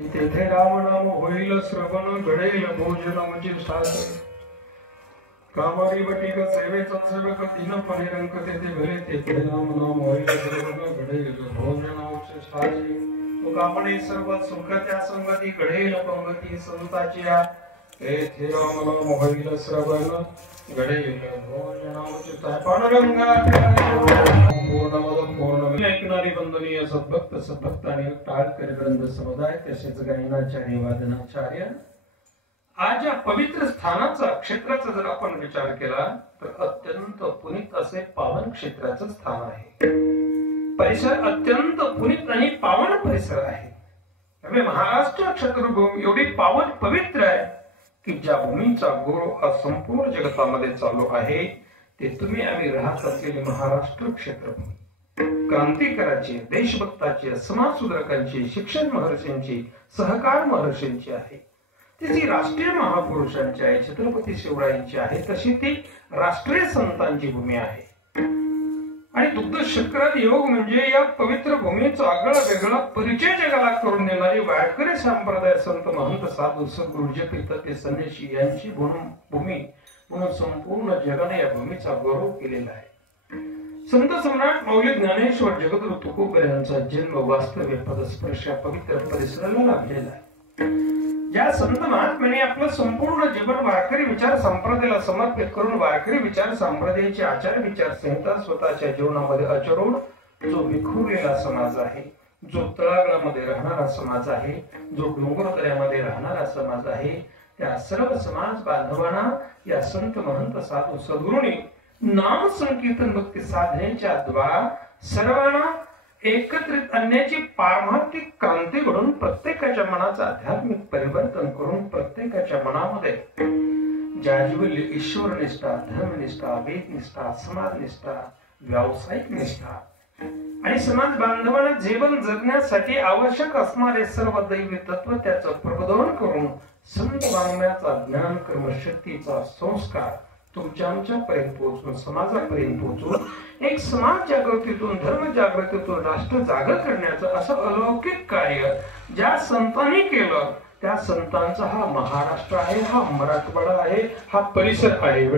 तेथे राम नाम होईल श्रवण घडेल भोजनामची साथ कामारी बटिक सेवेचा सेवक दिन परिरंक तेथे भले तेथे राम नाम होईल श्रवण घडेल भोजनामची साथ तो कामणे सर्व सुख त्या संगती घडेल पंगती संताची तेथे राम नाम होईल श्रवण घडेल भोजनामची साथ पांडुरंगा पूर्ण ऐकणारी वंदनीय सद्भक्त सद्भक्त आणि टाळकरी ग्रंथ समुदाय तसेच गायनाचार्य वादनाचार्य आज या पवित्र स्थानाचा क्षेत्राचा जर आपण विचार केला तर अत्यंत पुनीत असे पावन क्षेत्राचं स्थान आहे। परिसर अत्यंत पुनीत आणि पावन परिसर आहे। त्यामुळे महाराष्ट्र क्षेत्रभूमी एवढी पावन पवित्र आहे की ज्या भूमीचा गौरव संपूर्ण जगतामध्ये चालू आहे ते तुम्ही आम्ही राहत असलेले महाराष्ट्र क्षेत्रभूमी क्रांतिकाराची देशभक्ताची समाज सुधारकांची शिक्षण महर्षींची सहकार महर्षींची आहे। ती राष्ट्रीय महापुरुषांची आहे छत्रपती शिवरायांची आहे तशी ती राष्ट्रीय संतांची भूमी आहे। आणि दुग्ध शक्रात योग म्हणजे या पवित्र भूमीचा आगळा वेगळा परिचय जगाला करून देणारी वारकरी संप्रदाय संत महंत साधू सद्गुरू जपित संन्यासी यांची भूमी म्हणून संपूर्ण जगाने या भूमीचा गौरव केलेला आहे। संत सम्राट माऊली ज्ञानेश्वर जगद्गुरु तुकोबर यांचा जन्म वास्तव्य पदस्पर्श पवित्र परिसराला लाभलेला आहे। ज्या संत महात्म्याने आपलं संपूर्ण जीवन वारकरी विचार संप्रदायाला समर्पित करून वारकरी विचार संप्रदायाचे आचार विचार संहिता स्वतःच्या जीवनामध्ये आचरून जो विखुरलेला समाज आहे, जो तळागाळामध्ये राहणारा समाज आहे, जो डोंगरदऱ्यामध्ये राहणारा समाज आहे, त्या सर्व समाज बांधवांना या संत महंत साधू सद्गुरूंनी नाम संकीर्तन भक्ती साधनेच्या द्वारा सर्वांना एकत्रित आणण्याची पारमार्थिक क्रांती घडून प्रत्येकाच्या मनाचं आध्यात्मिक परिवर्तन करून प्रत्येकाच्या मनामध्ये जाज्वल्य ईश्वर निष्ठा, धर्मनिष्ठा, वेदनिष्ठा, समाजनिष्ठा, व्यावसायिक निष्ठा आणि समाज बांधवांना जीवन जगण्यासाठी आवश्यक असणारे सर्व दैवी तत्व त्याचं प्रबोधन करून संत वाङ्मयाचा ज्ञान कर्म शक्तीचा संस्कार तुमच्या आमच्यापर्यंत पोहोचून समाजापर्यंत पोहोचून एक समाज जागृतीतून धर्म जागृतीतून राष्ट्र जागर करण्याचं असं अलौकिक कार्य ज्या संतांनी केलं त्या संतांचा हा महाराष्ट्र आहे, हा मराठवाडा आहे, हा परिसर आहे।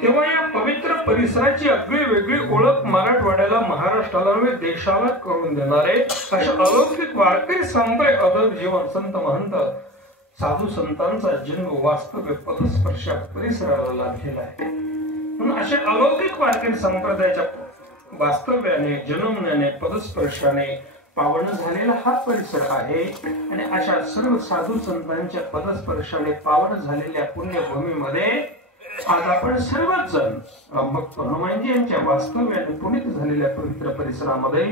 तेव्हा या पवित्र परिसराची अगदी वेगळी ओळख मराठवाड्याला महाराष्ट्राला नव्हे देशाला करून देणारे अशा अलौकिक वारकरी संप्रदाय अदर जीवन संत महंत साधू संतांचा जन्म वास्तव्य पदस्पर्श परिसराला लाभलेला आहे। म्हणून अशा अलौकिक वारकरी संप्रदायाच्या वास्तव्याने जन्मण्याने पदस्पर्शाने पावन झालेला हा परिसर आहे। आणि अशा सर्व साधू संतांच्या पदस्पर्शाने पावन झालेल्या पुण्यभूमीमध्ये आज आपण सर्वच जण भक्त हनुमानजी यांच्या वास्तव्याने पुनीत झालेल्या पवित्र परिसरामध्ये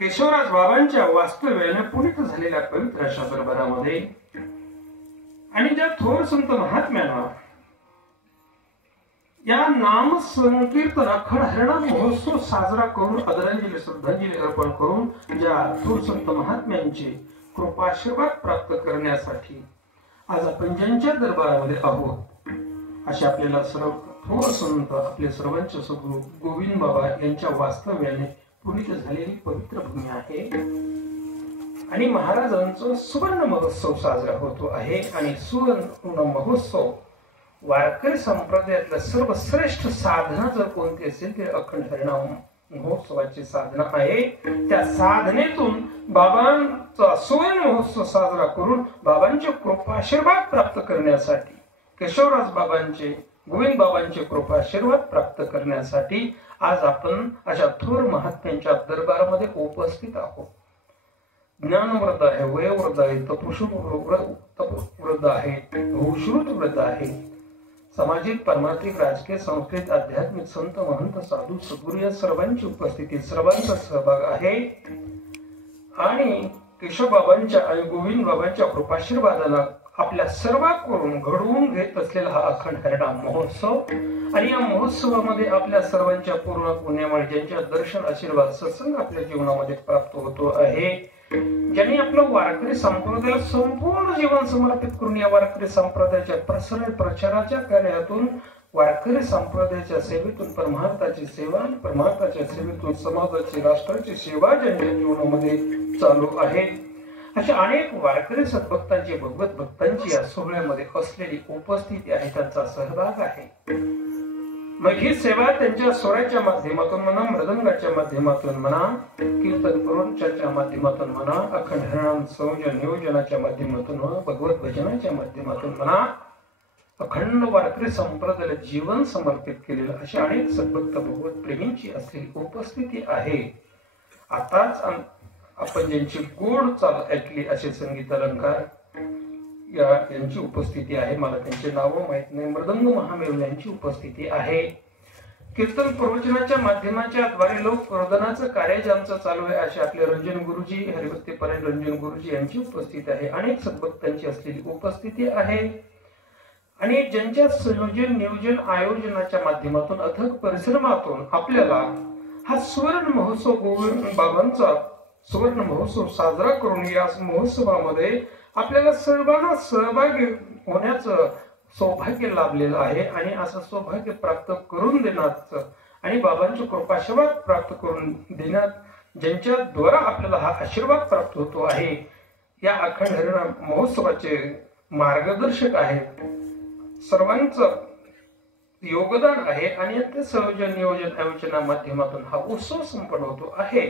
केशवराज बाबांच्या वास्तव्याने पुनीत झालेल्या पवित्र अशा दरबारामध्ये आणि ज्या थोर संत महात्म्यांना या नाम संकीर्तन अखंड हरिनाम महोत्सव साजरा करून आदरांजली श्रद्धांजली अर्पण करून ज्या थोर संत महात्म्यांची कृपाशीर्वाद प्राप्त करण्यासाठी आज आपण ज्यांच्या दरबारामध्ये आहोत असे आपल्याला सर्व थोर संत आपले सर्वांचे सद्गुरू गोविंद बाबा यांच्या वास्तव्याने पुनीत झालेली पवित्र भूमी आहे। आणि महाराजांचा सुवर्ण महोत्सव साजरा होतो आहे। आणि सुवर्ण महोत्सव वारकरी संप्रदायातलं सर्वश्रेष्ठ साधना जर कोणती असेल ते अखंड हरिनाम महोत्सवाची साधना आहे। त्या साधनेतून बाबांचा सुवर्ण महोत्सव साजरा करून बाबांचे कृपाशीर्वाद प्राप्त करण्यासाठी केशवराज बाबांचे गोविंद बाबांचे कृपाशीर्वाद प्राप्त करण्यासाठी आज आपण अशा थोर महात्म्यांच्या दरबारामध्ये उपस्थित आहोत। ज्ञानवृद्ध आहे, वयोवृद्ध आहे, तपवृद्ध आहे, भूश्रुत वृद्ध आहे, सामाजिक पारमार्थिक राजकीय सांस्कृतिक आध्यात्मिक संत महंत साधू सद्गुरू या सर्वांची उपस्थिती सर्वांचा सहभाग आहे। आणि केशव बाबांच्या आणि गोविंद बाबांच्या कृपाशीर्वादाला आपल्या सर्वांकडून घडवून घेत असलेला हा अखंड हरिनाम महोत्सव आणि या महोत्सवामध्ये आपल्या सर्वांच्या पूर्ण पुण्यामुळे ज्यांच्या दर्शन आशीर्वाद सत्संग आपल्या जीवनामध्ये प्राप्त होतो आहे, ज्यांनी आपलं वारकरी संप्रदायाला संपूर्ण जीवन समर्पित करून या वारकरी संप्रदायाच्या प्रसार प्रचाराच्या कार्यातून वारकरी संप्रदायाच्या सेवेतून परमार्थाची सेवा आणि परमार्थाच्या सेवेतून समाजाची राष्ट्राची सेवा ज्यांच्या जीवनामध्ये चालू आहे अशा अनेक वारकरी सद्भक्तांची भगवत भक्तांची या सोहळ्यामध्ये असलेली उपस्थिती आहे, त्यांचा सहभाग आहे। मग ही सेवा त्यांच्या स्वराच्या माध्यमातून म्हणा, मृदंगाच्या माध्यमातून म्हणा, कीर्तन प्रवचनाच्या माध्यमातून म्हणा, अखंड हरिनाम संयोजन नियोजनाच्या माध्यमातून म्हणा, भगवत भजनाच्या माध्यमातून म्हणा, अखंड वारकरी संप्रदायाला जीवन समर्पित केलेलं अशा अनेक सद्भक्त भगवत प्रेमींची असलेली उपस्थिती आहे। आताच आपण ज्यांची गोड चाल ऐकली असे संगीत अलंकार यांची उपस्थिती आहे, मला त्यांचे नाव माहित नाही, मृदंग महामेव यांची उपस्थिती आहे। कीर्तन प्रवचनाच्या माध्यमाच्या द्वारे लोक प्रबोधनाचं कार्य ज्यांचं चालू आहे असे आपले रंजन गुरुजी, हरिभक्ती परायण रंजन गुरुजी यांची उपस्थिती आहे। अनेक सद्भक्तांची असलेली उपस्थिती आहे आणि ज्यांच्या संयोजन नियोजन आयोजनाच्या माध्यमातून अथक परिश्रमातून आपल्याला हा सुवर्ण महोत्सव गोविंद बाबांचा सुवर्ण महोत्सव साजरा करून या महोत्सवामध्ये आपल्याला सर्वांना सहभागी होण्याचं सौभाग्य लाभलेलं आहे आणि असं सौभाग्य प्राप्त करून देण्यात आणि बाबांची कृपाशीर्वाद प्राप्त करून देण्यात ज्यांच्या द्वारा आपल्याला हा आशीर्वाद प्राप्त होतो आहे, या अखंड हरिनाम महोत्सवाचे मार्गदर्शक आहेत, सर्वांचं योगदान आहे आणि ते संयोजन नियोजन आयोजना माध्यमातून हा उत्सव संपन्न होतो आहे।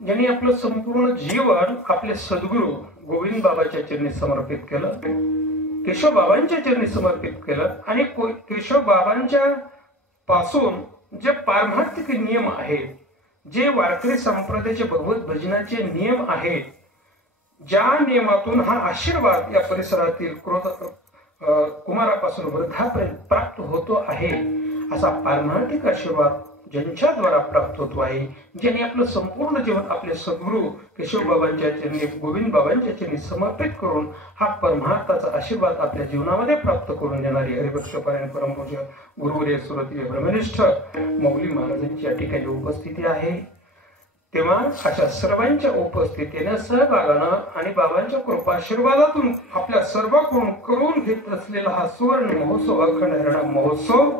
ज्यांनी आपलं संपूर्ण जीवन आपले सद्गुरू गोविंद बाबाच्या चरणी समर्पित केलं, केशव बाबांच्या चरणी समर्पित केलं आणि केशव बाबांच्या पासून जे पारमार्थिक नियम आहेत, जे वारकरी संप्रदायाचे भगवत भजनाचे नियम आहेत, ज्या नियमातून हा आशीर्वाद या परिसरातील कुमारापासून वृद्धापर्यंत प्राप्त होतो आहे, असा पारमार्थिक आशीर्वाद ज्यांच्या द्वारा प्राप्त होतो आहे, ज्यांनी आपलं संपूर्ण जीवन आपले सद्गुरू केशव बाबांच्या चरणी गोविंद बाबांच्या चरणी समर्पित करून हा परमार्थाचा आशीर्वाद आपल्या जीवनामध्ये प्राप्त करून देणारी हरिभक्त परायण परमपूज्य गुरुवर्य सुरतीय ब्रह्मनिष्ठ मौली महाराजांची या ठिकाणी उपस्थिती आहे। तेव्हा अशा सर्वांच्या उपस्थितीने सहभागानं आणि बाबांच्या कृपाशीर्वादातून आपल्या सर्वांकडून करून घेत असलेला हा सुवर्ण महोत्सव अखंड हरिनाम महोत्सव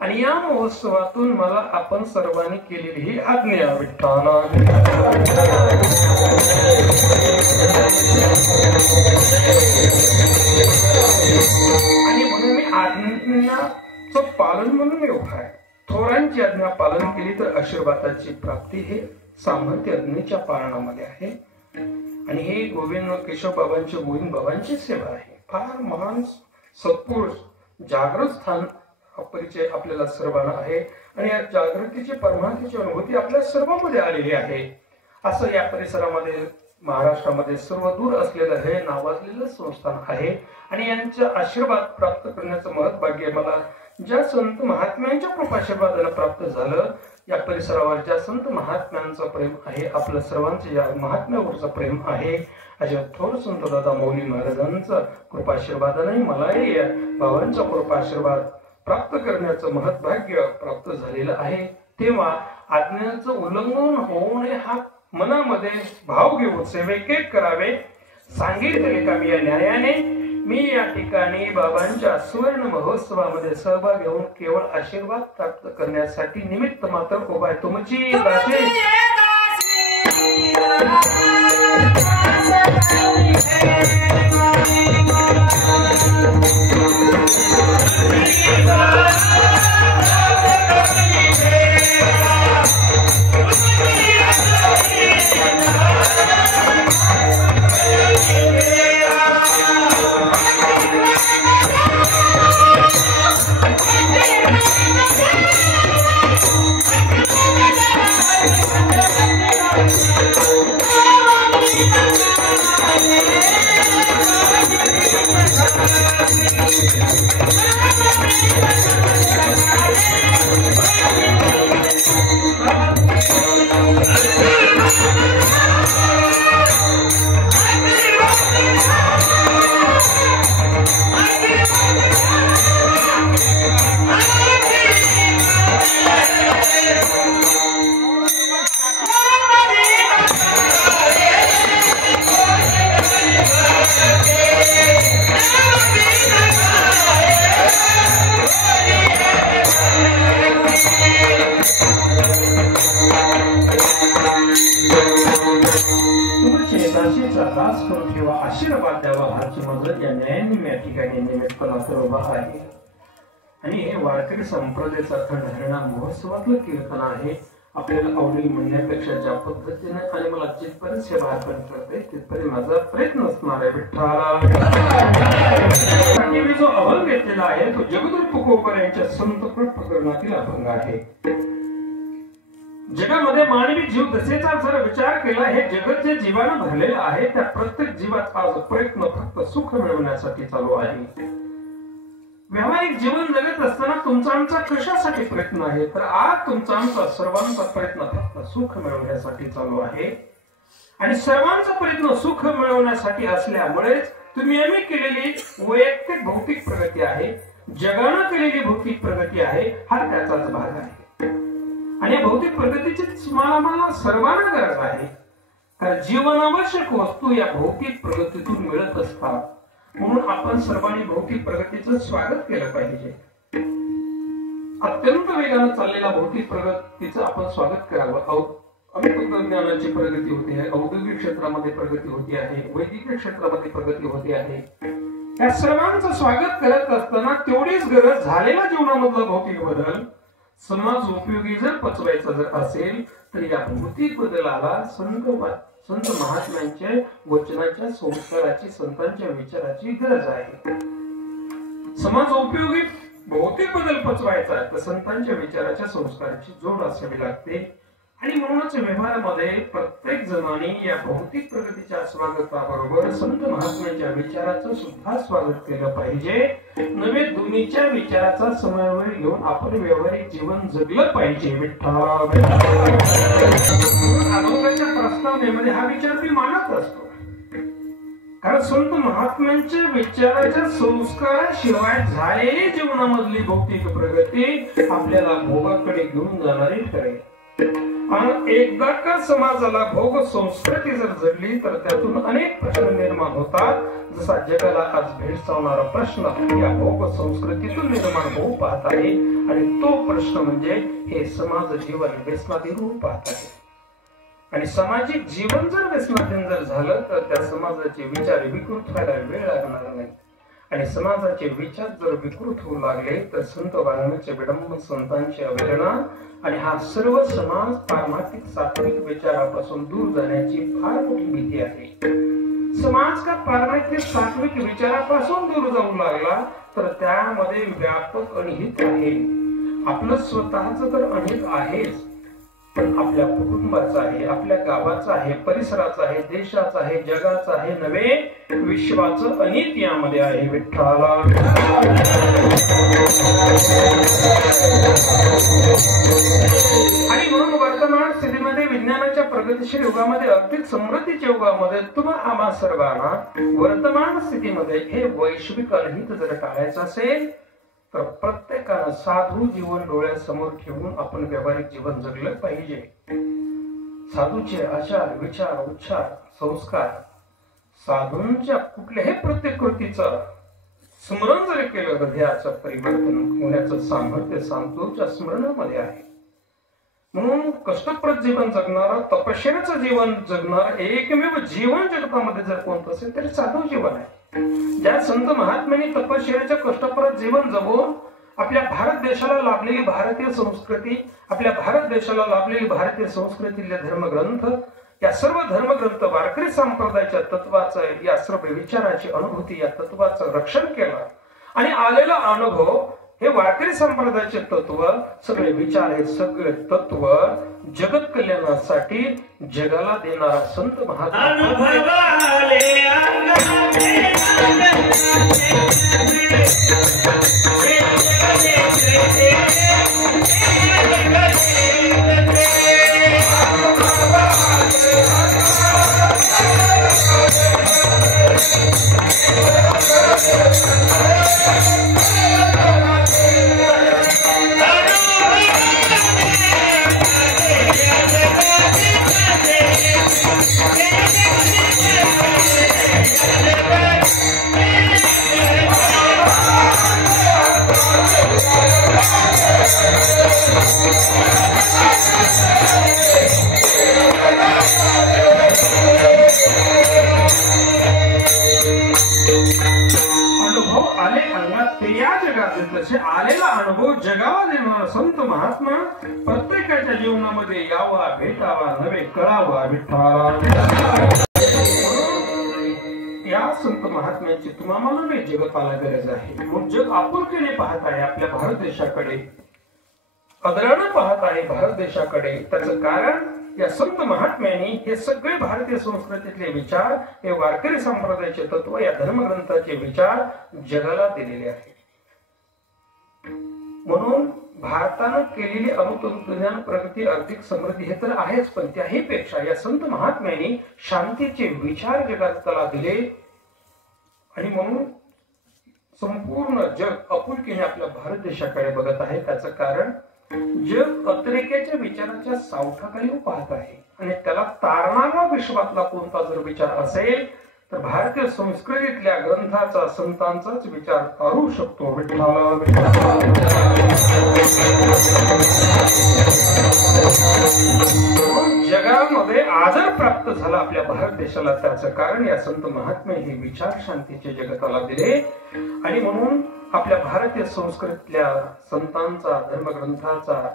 आणि या महोत्सवातून मला आपण सर्वांनी केलेली ही आज्ञा विठ्ठला आणि म्हणून मी आज्ञाचं पालन म्हणून मी उभा आहे। थोरांची आज्ञा पालन केली तर आशीर्वादाची प्राप्ती हे सामर्थ्य आज्ञेच्या पालनामध्ये आहे आणि हे गोविंद केशव बाबांची गोविंद बाबांची सेवा आहे। फार महान सत्पुरुष जागृत स्थान परिचय आपल्याला सर्वांना आहे आणि या जागृतीची परमार्थीची अनुभूती आपल्या सर्वांमध्ये आलेली आहे। असं या परिसरामध्ये महाराष्ट्रामध्ये सर्व दूर असलेलं हे नावाजलेलं संस्थान आहे आणि यांचा आशीर्वाद प्राप्त करण्याचं महत् भाग्य मला ज्या संत महात्म्यांच्या कृपाशीर्वादाला प्राप्त झालं, या परिसरावर ज्या संत महात्म्यांचं प्रेम आहे, आपलं सर्वांचं या महात्म्यावरचं प्रेम आहे, अशा थोर संत दादा मौली महाराजांचं कृपाशीर्वादाने मलाही या बाबांचा कृपाशीर्वाद प्राप्त करण्याचं महत् भाग्य प्राप्त झालेलं आहे। तेव्हा आज्ञेचं उल्लंघन होऊ नये हा मनामध्ये भाव घेऊन सेवेके करावे सांगितले का मी या न्यायाने मी या ठिकाणी बाबांच्या सुवर्ण महोत्सवामध्ये सहभाग घेऊन केवळ आशीर्वाद प्राप्त करण्यासाठी निमित्त मात्र उभा आहे। तुमची दासी Thank you. दासीचा दास करून ठेवा, आशीर्वाद द्यावा हाची मदत या न्यायाने या ठिकाणी निमित्ताला उभा आहे. आणि हे वारकरी संप्रदायाचा खंडहरणा महोत्सवातलं कीर्तन आहे. आपल्याला आवडील म्हणण्यापेक्षा ज्या पद्धतीने आणि मला जिथपर्यंत सेवा अर्पण करते तिथपर्यंत माझा प्रयत्न असणार आहे. विठ्ठला जो अभंग घेतलेला आहे तो जगद्गुरु तुकोबर यांच्या संतकृत प्रकरणातील अभंग आहे. जगामध्ये मानवी जीव दशेचा जर विचार केला, हे जगत जे जीवानं भरलेलं आहे त्या प्रत्येक जीवाचा आज प्रयत्न फक्त सुख मिळवण्यासाठी चालू आहे. व्यावहारिक जीवन जगत असताना तुमचा आमचा कशासाठी प्रयत्न आहे, तर आज तुमचा आमचा सर्वांचा प्रयत्न फक्त सुख मिळवण्यासाठी चालू आहे. आणि सर्वांचा प्रयत्न सुख मिळवण्यासाठी असल्यामुळेच तुम्ही आम्ही केलेली वैयक्तिक भौतिक प्रगती आहे, जगानं केलेली भौतिक प्रगती आहे, हा त्याचाच भाग आहे. आणि भौतिक प्रगतीची मला सर्वांना गरज आहे, कारण जीवनावश्यक वस्तू या भौतिक प्रगतीतून मिळत असतात. म्हणून आपण सर्वांनी भौतिक प्रगतीचं स्वागत केलं पाहिजे. अत्यंत वेगानं चाललेल्या भौतिक प्रगतीचं आपण स्वागत करावं. तंत्रज्ञानाची प्रगती होते आहे, औद्योगिक क्षेत्रामध्ये प्रगती होती आहे, वैद्यकीय क्षेत्रामध्ये प्रगती होती आहे. या सर्वांचं स्वागत करत असताना तेवढीच गरज झालेल्या जीवनामधला भौतिक बदल समाज उपयोगी जर पचवायचा जर असेल तर या भौतिक बदलाला संत महात्म्यांच्या वचनाच्या संस्काराची, संतांच्या विचाराची गरज आहे. समाज उपयोगी भौतिक बदल पचवायचा तर संतांच्या विचाराच्या संस्काराची जोड असावी लागते. आणि म्हणूनच व्यवहारामध्ये प्रत्येक जणांनी या भौतिक प्रगतीच्या स्वागताबरोबर संत महात्म्यांच्या विचाराचं सुद्धा स्वागत केलं पाहिजे. नवे दोन्हीच्या विचाराचा समन्वय घेऊन आपण व्यवहारिक जीवन जगलं पाहिजे. अभंगाच्या प्रस्तावनेमध्ये हा विचार मी मानत असतो, कारण संत महात्म्यांच्या विचाराच्या संस्काराशिवाय झालेली जीवनामधली भौतिक प्रगती आपल्याला भोगाकडे घेऊन जाणारी ठरेल. आणि एकदा का समाजाला भोग संस्कृती जर जडली तर त्यातून अनेक प्रश्न निर्माण होतात. जसा जगाला आज भेडसावणारा प्रश्न या भोग संस्कृतीतून निर्माण होऊ पाहत आहे. आणि तो प्रश्न म्हणजे हे समाज जीवन व्यसनाधीन होऊ पाहत आहे. आणि सामाजिक जीवन जर व्यसनाधीन जर झालं तर त्या समाजाचे विचार विकृत व्हायला वेळ लागणार नाही. आणि समाजाचे विचार जर विकृत होऊ लागले तर संत वाङ्मयाचे विडंबन, संतांची अवहेलना आणि हा सर्व समाज पारमार्थिक सात्विक विचारापासून दूर जाण्याची फार मोठी भीती आहे. समाज का पारमार्थिक सात्विक विचारापासून दूर जाऊ लागला तर त्यामध्ये व्यापक अनहित आहे. आपलं स्वतःच तर अनहित आहेच, पण आपल्या कुटुंबाचा आहे, आपल्या गावाचा आहे, परिसराचा आहे, देशाचा आहे, जगाचा आहे, नवे विश्वाचं अनित यामध्ये आहे. विठ्ठला आणि म्हणून वर्तमान स्थितीमध्ये विज्ञानाच्या प्रगतीशील युगामध्ये, आर्थिक समृद्धीच्या युगामध्ये तुम्हाला आम्हा सर्वांना वर्तमान स्थितीमध्ये हे वैश्विक अनहित जर टाळायचं असेल तर प्रत्येकानं साधू जीवन डोळ्यासमोर ठेवून आपण व्यावहारिक जीवन जगलं पाहिजे. साधूचे आचार, विचार, उच्चार, संस्कार, साधूंच्या कुठल्याही प्रत्येक कृतीचं स्मरण जरी केलं हृदयाचं परिवर्तन होण्याचं सामर्थ्य साधूच्या स्मरणामध्ये आहे. म्हणून कष्टप्रद जीवन जगणारं, तपश्चर्याचं जीवन जगणारं एकमेव जीवन जगतामध्ये जर कोणतं असेल तरी साधू जीवन आहे. ज्या संत महात्म्यांनी तपश्चर्याचं कष्टप्रद जीवन जगून आपल्या भारत देशाला लाभलेली भारतीय संस्कृती, आपल्या भारत देशाला लाभलेली भारतीय संस्कृतीतले धर्मग्रंथ, या सर्व धर्मग्रंथ वारकरी संप्रदायाच्या तत्वाचं, या सर्व विचाराची अनुभूती, या तत्वाचं रक्षण केलं. आणि आलेला अनुभव हे वारकरी संप्रदायाचे तत्व, सगळे विचार, हे सगळे तत्व जगत कल्याणासाठी जगाला देणारा संत महात्मा Thank you. तसे आलेला अनुभव जगाला देणारा संत महात्मा प्रत्येकाच्या जीवनामध्ये यावा, भेटावा, नवे कळावा. विठ्ठला या संत महात्म्याची तुम्हाला नाही जगताला गरज आहे. मग जग आपुलकीने पाहत आहे आपल्या भारत देशाकडे, आदराने पाहत आहे भारत देशाकडे. त्याचं कारण या संत महात्म्यांनी हे सगळे भारतीय संस्कृतीतले विचार, हे वारकरी संप्रदायाचे तत्व, या धर्मग्रंथाचे विचार जगाला दिलेले आहेत. म्हणून भारतानं केलेली अणुतंत्रज्ञान प्रगती, आर्थिक समृद्धी हे तर आहेच, पण त्याही पेक्षा या संत महात्म्यांनी शांतीचे विचार जगाला दिले. आणि म्हणून संपूर्ण जग आपुलकीने आपल्या भारत देशाकडे बघत आहे. त्याचं कारण जग अतिरेक्याच्या विचाराच्या सावठाखाली पाहत आहे. आणि त्याला तारणारा विश्वातला कोणता जर विचार असेल तर भारतीय संस्कृतीतल्या ग्रंथाचा, संतांचाच विचार करू शकतो. जगामध्ये आदर प्राप्त झाला आपल्या भारत देशाला. त्याचं कारण या संत महात्मे हे विचार शांतीचे जगताला दिले. आणि म्हणून आपल्या भारतीय संस्कृतीतल्या संतांचा, धर्मग्रंथाचा,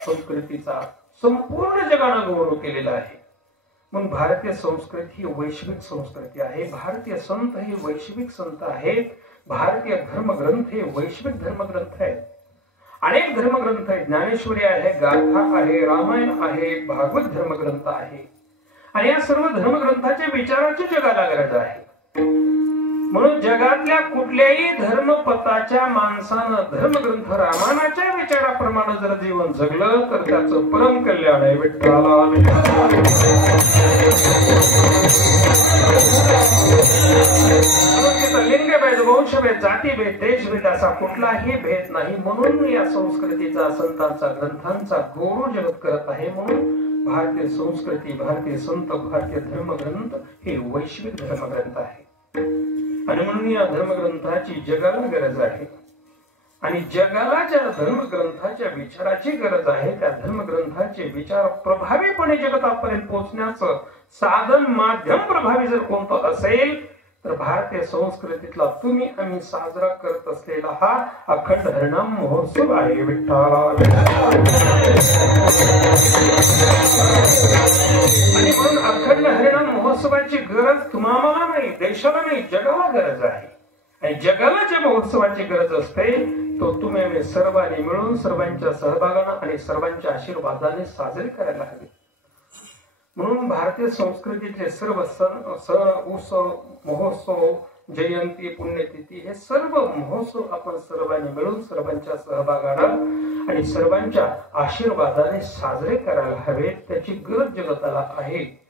संस्कृतीचा संपूर्ण जगानं गौरव केलेला आहे. म्हणून भारतीय संस्कृती ही वैश्विक संस्कृती आहे. भारतीय संत हे वैश्विक संत आहेत. भारतीय धर्मग्रंथ हे वैश्विक धर्मग्रंथ आहेत. अनेक धर्मग्रंथ आहेत. ज्ञानेश्वरी आहे, गाथा आहे, रामायण आहे, भागवत धर्मग्रंथ आहे. आणि या सर्व धर्मग्रंथाच्या विचाराची जगाला गरज आहे. म्हणून जगातल्या कुठल्याही धर्मपताच्या माणसानं धर्मग्रंथ रामायणाच्या विचाराप्रमाणे जर जीवन जगलं तर त्याचं परम कल्याण आहे. विठ्ठला लिंगभेद, वंशभेद, जातीभेद, देशभेद असा कुठलाही भेद नाही. म्हणून या संस्कृतीचा, संतांचा, ग्रंथांचा गौरव जगत करत आहे. म्हणून भारतीय संस्कृती, भारतीय संत, भारतीय धर्मग्रंथ हे वैश्विक धर्मग्रंथ आहे. आणि म्हणून या धर्मग्रंथाची जगाला गरज आहे. आणि जगाला ज्या धर्मग्रंथाच्या विचाराची गरज आहे, त्या धर्मग्रंथाचे विचार प्रभावीपणे जगतापर्यंत पोहोचण्याचं साधन, माध्यम प्रभावी जर कोणतं असेल तर भारतीय संस्कृतीतला तुम्ही आम्ही साजरा करत असलेला हा अखंड हरिनाम महोत्सव आहे. विठ्ठला आणि म्हणून अखंड हरिनाम महोत्सवाची गरज तुम्हाला नाही, देशाला नाही, जगाला गरज आहे. आणि जगाला ज्या महोत्सवाची गरज असते तो तुम्ही आम्ही सर्वांनी मिळून, सर्वांच्या सहभागाने आणि सर्वांच्या आशीर्वादाने साजरे करायला हवे. म्हणून भारतीय संस्कृतीतले सर्व सण, उत्सव, महोत्सव, जयंती, पुण्यतिथी हे सर्व महोत्सव आपण सर्वांनी मिळून, सर्वांच्या सहभागाने आणि सर्वांच्या आशीर्वादाने साजरे करायला हवे. त्याची गरज जगताला आहे.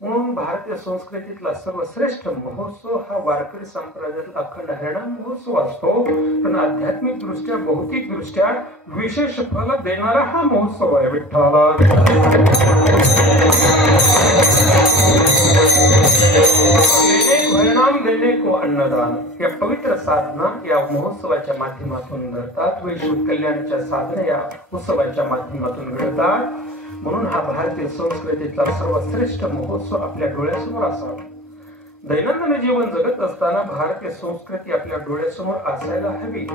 म्हणून भारतीय संस्कृतीतला सर्वश्रेष्ठ महोत्सव हा वारकरी संप्रदायातील अखंड हरिनाम महोत्सव असतो. पण आध्यात्मिक दृष्ट्या, भौतिक दृष्ट्या विशेष फल देणारा हा महोत्सव आहे. विठ्ठला हरिनाम देणे को अन्नदान या पवित्र साधना या महोत्सवाच्या माध्यमातून घडतात. वैश्विक कल्याणाच्या साधना या उत्सवाच्या माध्यमातून घडतात. म्हणून हा भारतीय संस्कृतीतला सर्वश्रेष्ठ महोत्सव आपल्या डोळ्यासमोर असावा. दैनंदिन जीवन जगत असताना भारतीय संस्कृती आपल्या डोळ्यासमोर असायला हवी.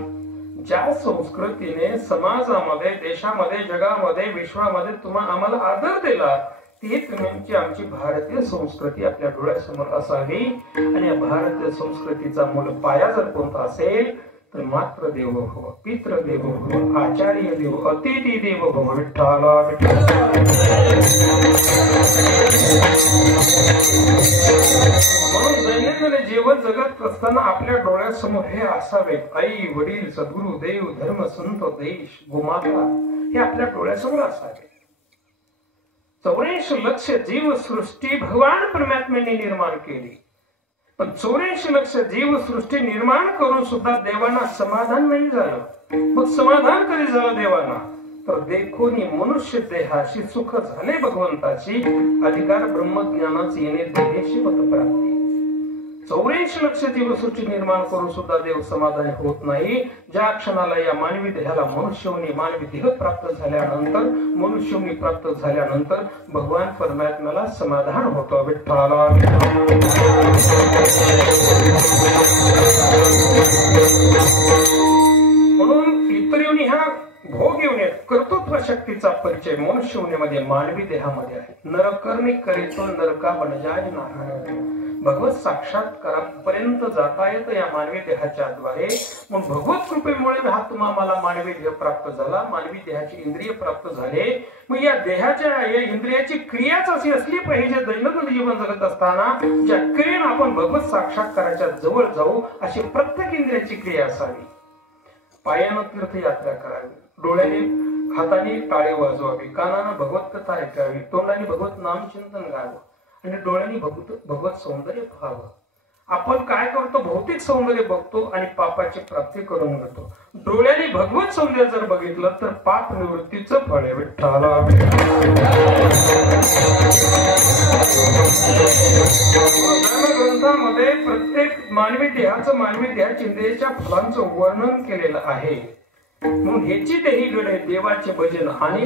ज्या संस्कृतीने समाजामध्ये, देशामध्ये, जगामध्ये, विश्वामध्ये आम्हाला आदर दिला, ती तुमची आमची भारतीय संस्कृती आपल्या डोळ्यासमोर असावी. आणि या भारतीय संस्कृतीचा मूळ पाया जर कोणता असेल तर मात्र देव भव, पितृ देव भव, आचार्य देव, अतिथी देव भव. विठ्ठला म्हणून दैनंदिन जीवन जगत असताना आपल्या डोळ्यासमोर हे असावे. आई, वडील, सद्गुरु, देव, धर्म, संत, देश, गोमाता हे आपल्या डोळ्यासमोर असावे. 84 लक्ष जीव सृष्टी भगवान परमात्म्याने निर्माण केली. पण 84 लक्ष जीव सृष्टी निर्माण करून सुद्धा देवांना समाधान नाही झालं. मग समाधान कधी झालं देवांना तर देखोनी मनुष्य देहाशी सुख झाले भगवंताची, अधिकार ब्रह्मज्ञानाचे येणे देहेशी मतप्राप्ती. 84 लक्ष जीवसृष्टी निर्माण करून सुद्धा देव समाधानी होत नाही. ज्या क्षणाला या मानवी देहाला मनुष्यवनी, मानवी देह प्राप्त झाल्यानंतर, मनुष्यवनी प्राप्त झाल्यानंतर भगवान परमात्म्याला समाधान होतं. विठ्ठला म्हणून कर्तृत्व शक्तीचा परिचय मनुष्य होण्यामध्ये मानवी देहामध्ये आहे. नरकर्णी करीतो नरका बनजाय नारायण. भगवत साक्षात्कारापर्यंत जाता येतं या मानवी देहाच्या द्वारे. मग भगवत कृपेमुळे हा तुम्हाला मानवी देह प्राप्त झाला, मानवी देहाची इंद्रिय प्राप्त झाले. मग या देहाच्या या इंद्रियाची क्रियाच अशी असली पाहिजे दैनंदिन जीवन जगत असताना ज्या क्रियेने आपण भगवत साक्षात्काराच्या जवळ जाऊ अशी प्रत्येक इंद्रियाची क्रिया असावी. पायानं तीर्थयात्रा करावी, डोळ्याने हाताने टाळे वाजवावी, कानानं भगवत कथा ऐकावी, तोंडाने भगवत नामचिंतन गावं आणि डोळ्यांनी भगवत सौंदर्य पाहावं. आपण काय करतो, भौतिक सौंदर्य बघतो आणि पापाची प्राप्ती करून घेतो. डोळ्यांनी भगवत सौंदर्य जर बघितलं तर पाप निवृत्तीचं फळ आहे. विठ्ठला ग्रंथामध्ये प्रत्येक मानवी देहाचं मानवी देहाच्या इंद्रियाच्या फलांचं वर्णन केलेलं आहे. म्हणून ह्याची देही गडे देवाचे भजन आणि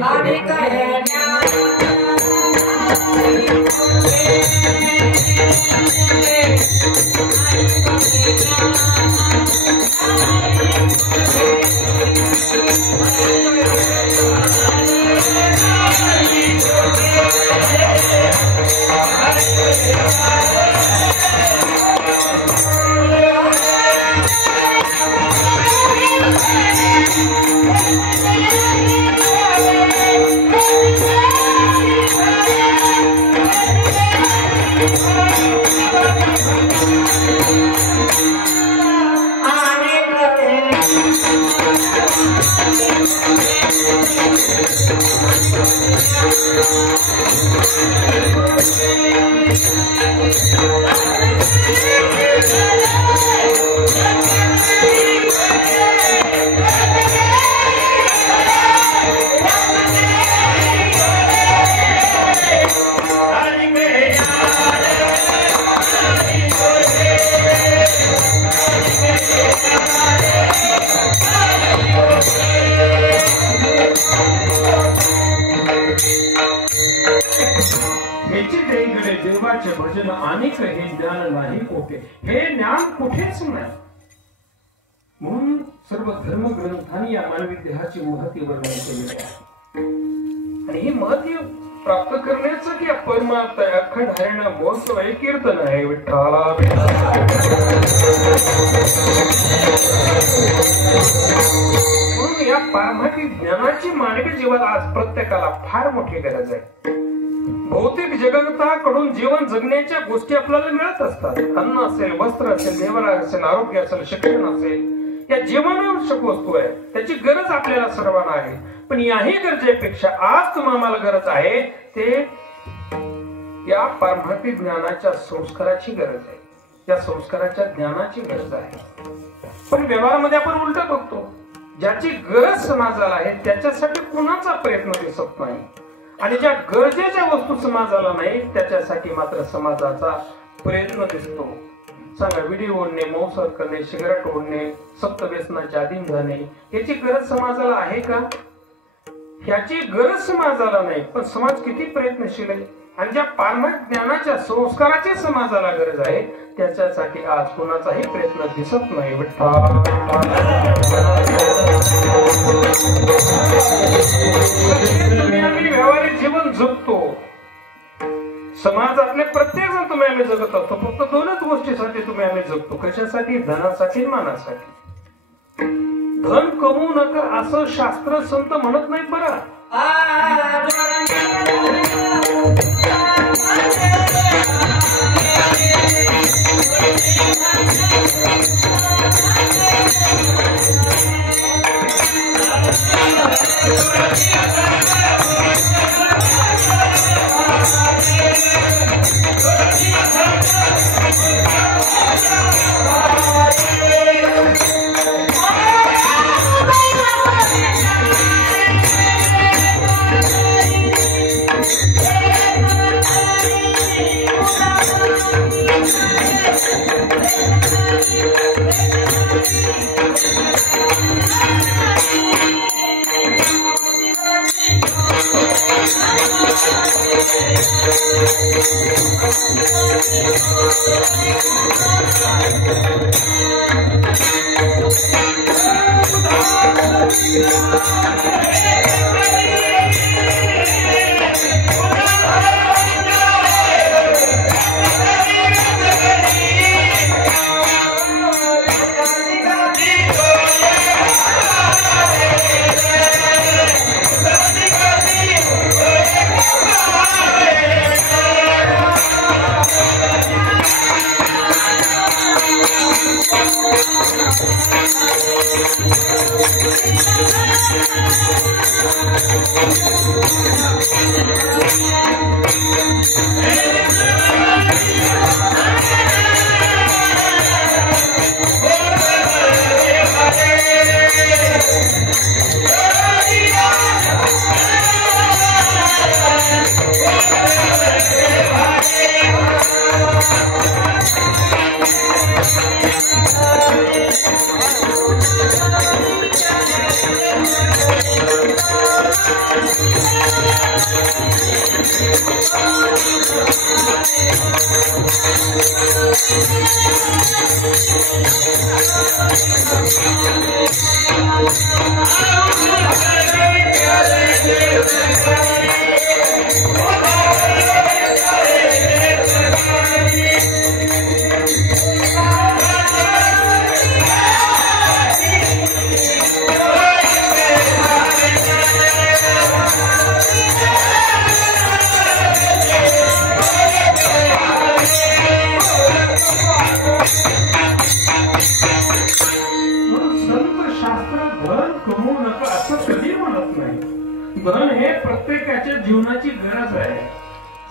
देवाचे भजन अनेक हे ज्ञान नाही कोठे. हे ज्ञान कुठेच नाही. म्हणून सर्व धर्म ग्रंथांनी या मानवी देहाची महती वर्णन केलेली आहे. आणि ही महती प्राप्त करण्याचं की परमार्थ अखंड हरिण महोत्सव हे कीर्तन आहे. विठ्ठला म्हणून या पारमार्थिक ज्ञानाची मानवी जीवन आज प्रत्येकाला फार मोठी गरज आहे. भौतिक जगताकडून जीवन जगण्याच्या गोष्टी आपल्याला मिळत असतात. अन्न असेल, वस्त्र असेल, देवराग असेल, आरोग्य असेल, शिक्षण असेल, या जीवनावश्यक वस्तू आहे. त्याची गरज आपल्याला सर्वांना आहे. पण याही गरजेपेक्षा आज तुम्हाला गरज आहे ते या पारमार्थिक ज्ञानाच्या संस्काराची गरज आहे. या संस्काराच्या ज्ञानाची गरज आहे. पण व्यवहारामध्ये आपण उलट बघतो. ज्याची गरज समाजाला आहे त्याच्यासाठी कुणाचा प्रयत्न दिसत नाही आणि ज्या गरजेच्या वस्तू समाजाला नाही त्याच्यासाठी मात्र समाजाचा प्रयत्न दिसतो. सांगा, विडी ओढणे, मौसर करणे, सिगारेट ओढणे, सप्तव्यसनाच्या अधीन जाणे याची गरज समाजाला आहे का? ह्याची गरज समाजाला नाही. पण समाज किती प्रयत्नशील आहे. आणि ज्या पारमार्थिक ज्ञानाच्या संस्काराची समाजाला गरज आहे त्याच्यासाठी आज कोणाचाही प्रयत्न दिसत नाही. आम्ही व्यावहारिक जीवन जगतो. समाजातले प्रत्येक जण तुम्ही आम्ही जगत असतो. फक्त दोनच गोष्टीसाठी तुम्ही आम्ही जगतो. कशासाठी? धनासाठी, मानासाठी. धन कमवू नका असं शास्त्र संत म्हणत नाहीत बरं. धन हे प्रत्येकाच्या जीवनाची गरज आहे.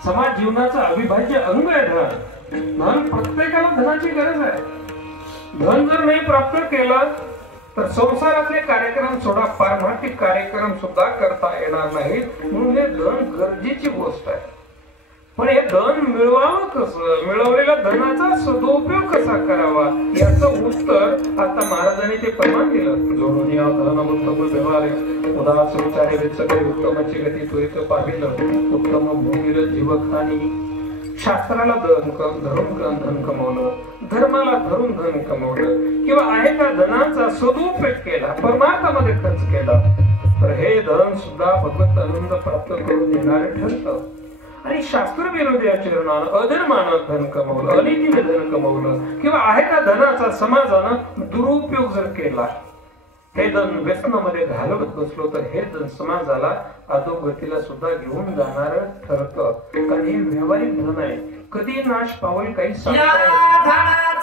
समाज जीवनाचा अविभाज्य अंग आहे धन. धन प्रत्येकाला धनाची गरज आहे. धन जर नाही प्राप्त केलं तर संसारातले कार्यक्रम सोडा पारमार्थिक कार्यक्रम सुद्धा करता येणार नाहीत. म्हणून हे धन गरजेची गोष्ट आहे. पण हे धन मिळवावं कसं, मिळवलेल्या धनाचा सदुपयोग कसा करावा याचं उत्तर आता महाराजांनी ते प्रमाण दिलं. जोडून या धन उत्तम व्यवहार उदास विचारे सगळे उत्तमाची गती त्वरित पाहिलं उत्तम भूमील जीवखानी. शास्त्राला धरून धन कमवलं, धर्माला धरून धन कमवलं किंवा आहे त्या धनाचा सदुपयोग केला, परमार्थामध्ये खर्च केला तर हे धन सुद्धा भगवत आनंद प्राप्त करून देणारे ठरतं. आणि शास्त्र विरोधी आचरणानं अधर्मानं धन कमवलं, अनितीने धन कमवलं किंवा आहे त्या धनाचा समाजानं दुरुपयोग जर केला, हे धन व्यसनामध्ये घालवत बसलो तर हे धन समाजाला अधोगतीला सुद्धा घेऊन जाणार ठरतं. कारण हे व्यावहारिक धन आहे, कधी नाश पावेल काही सांगता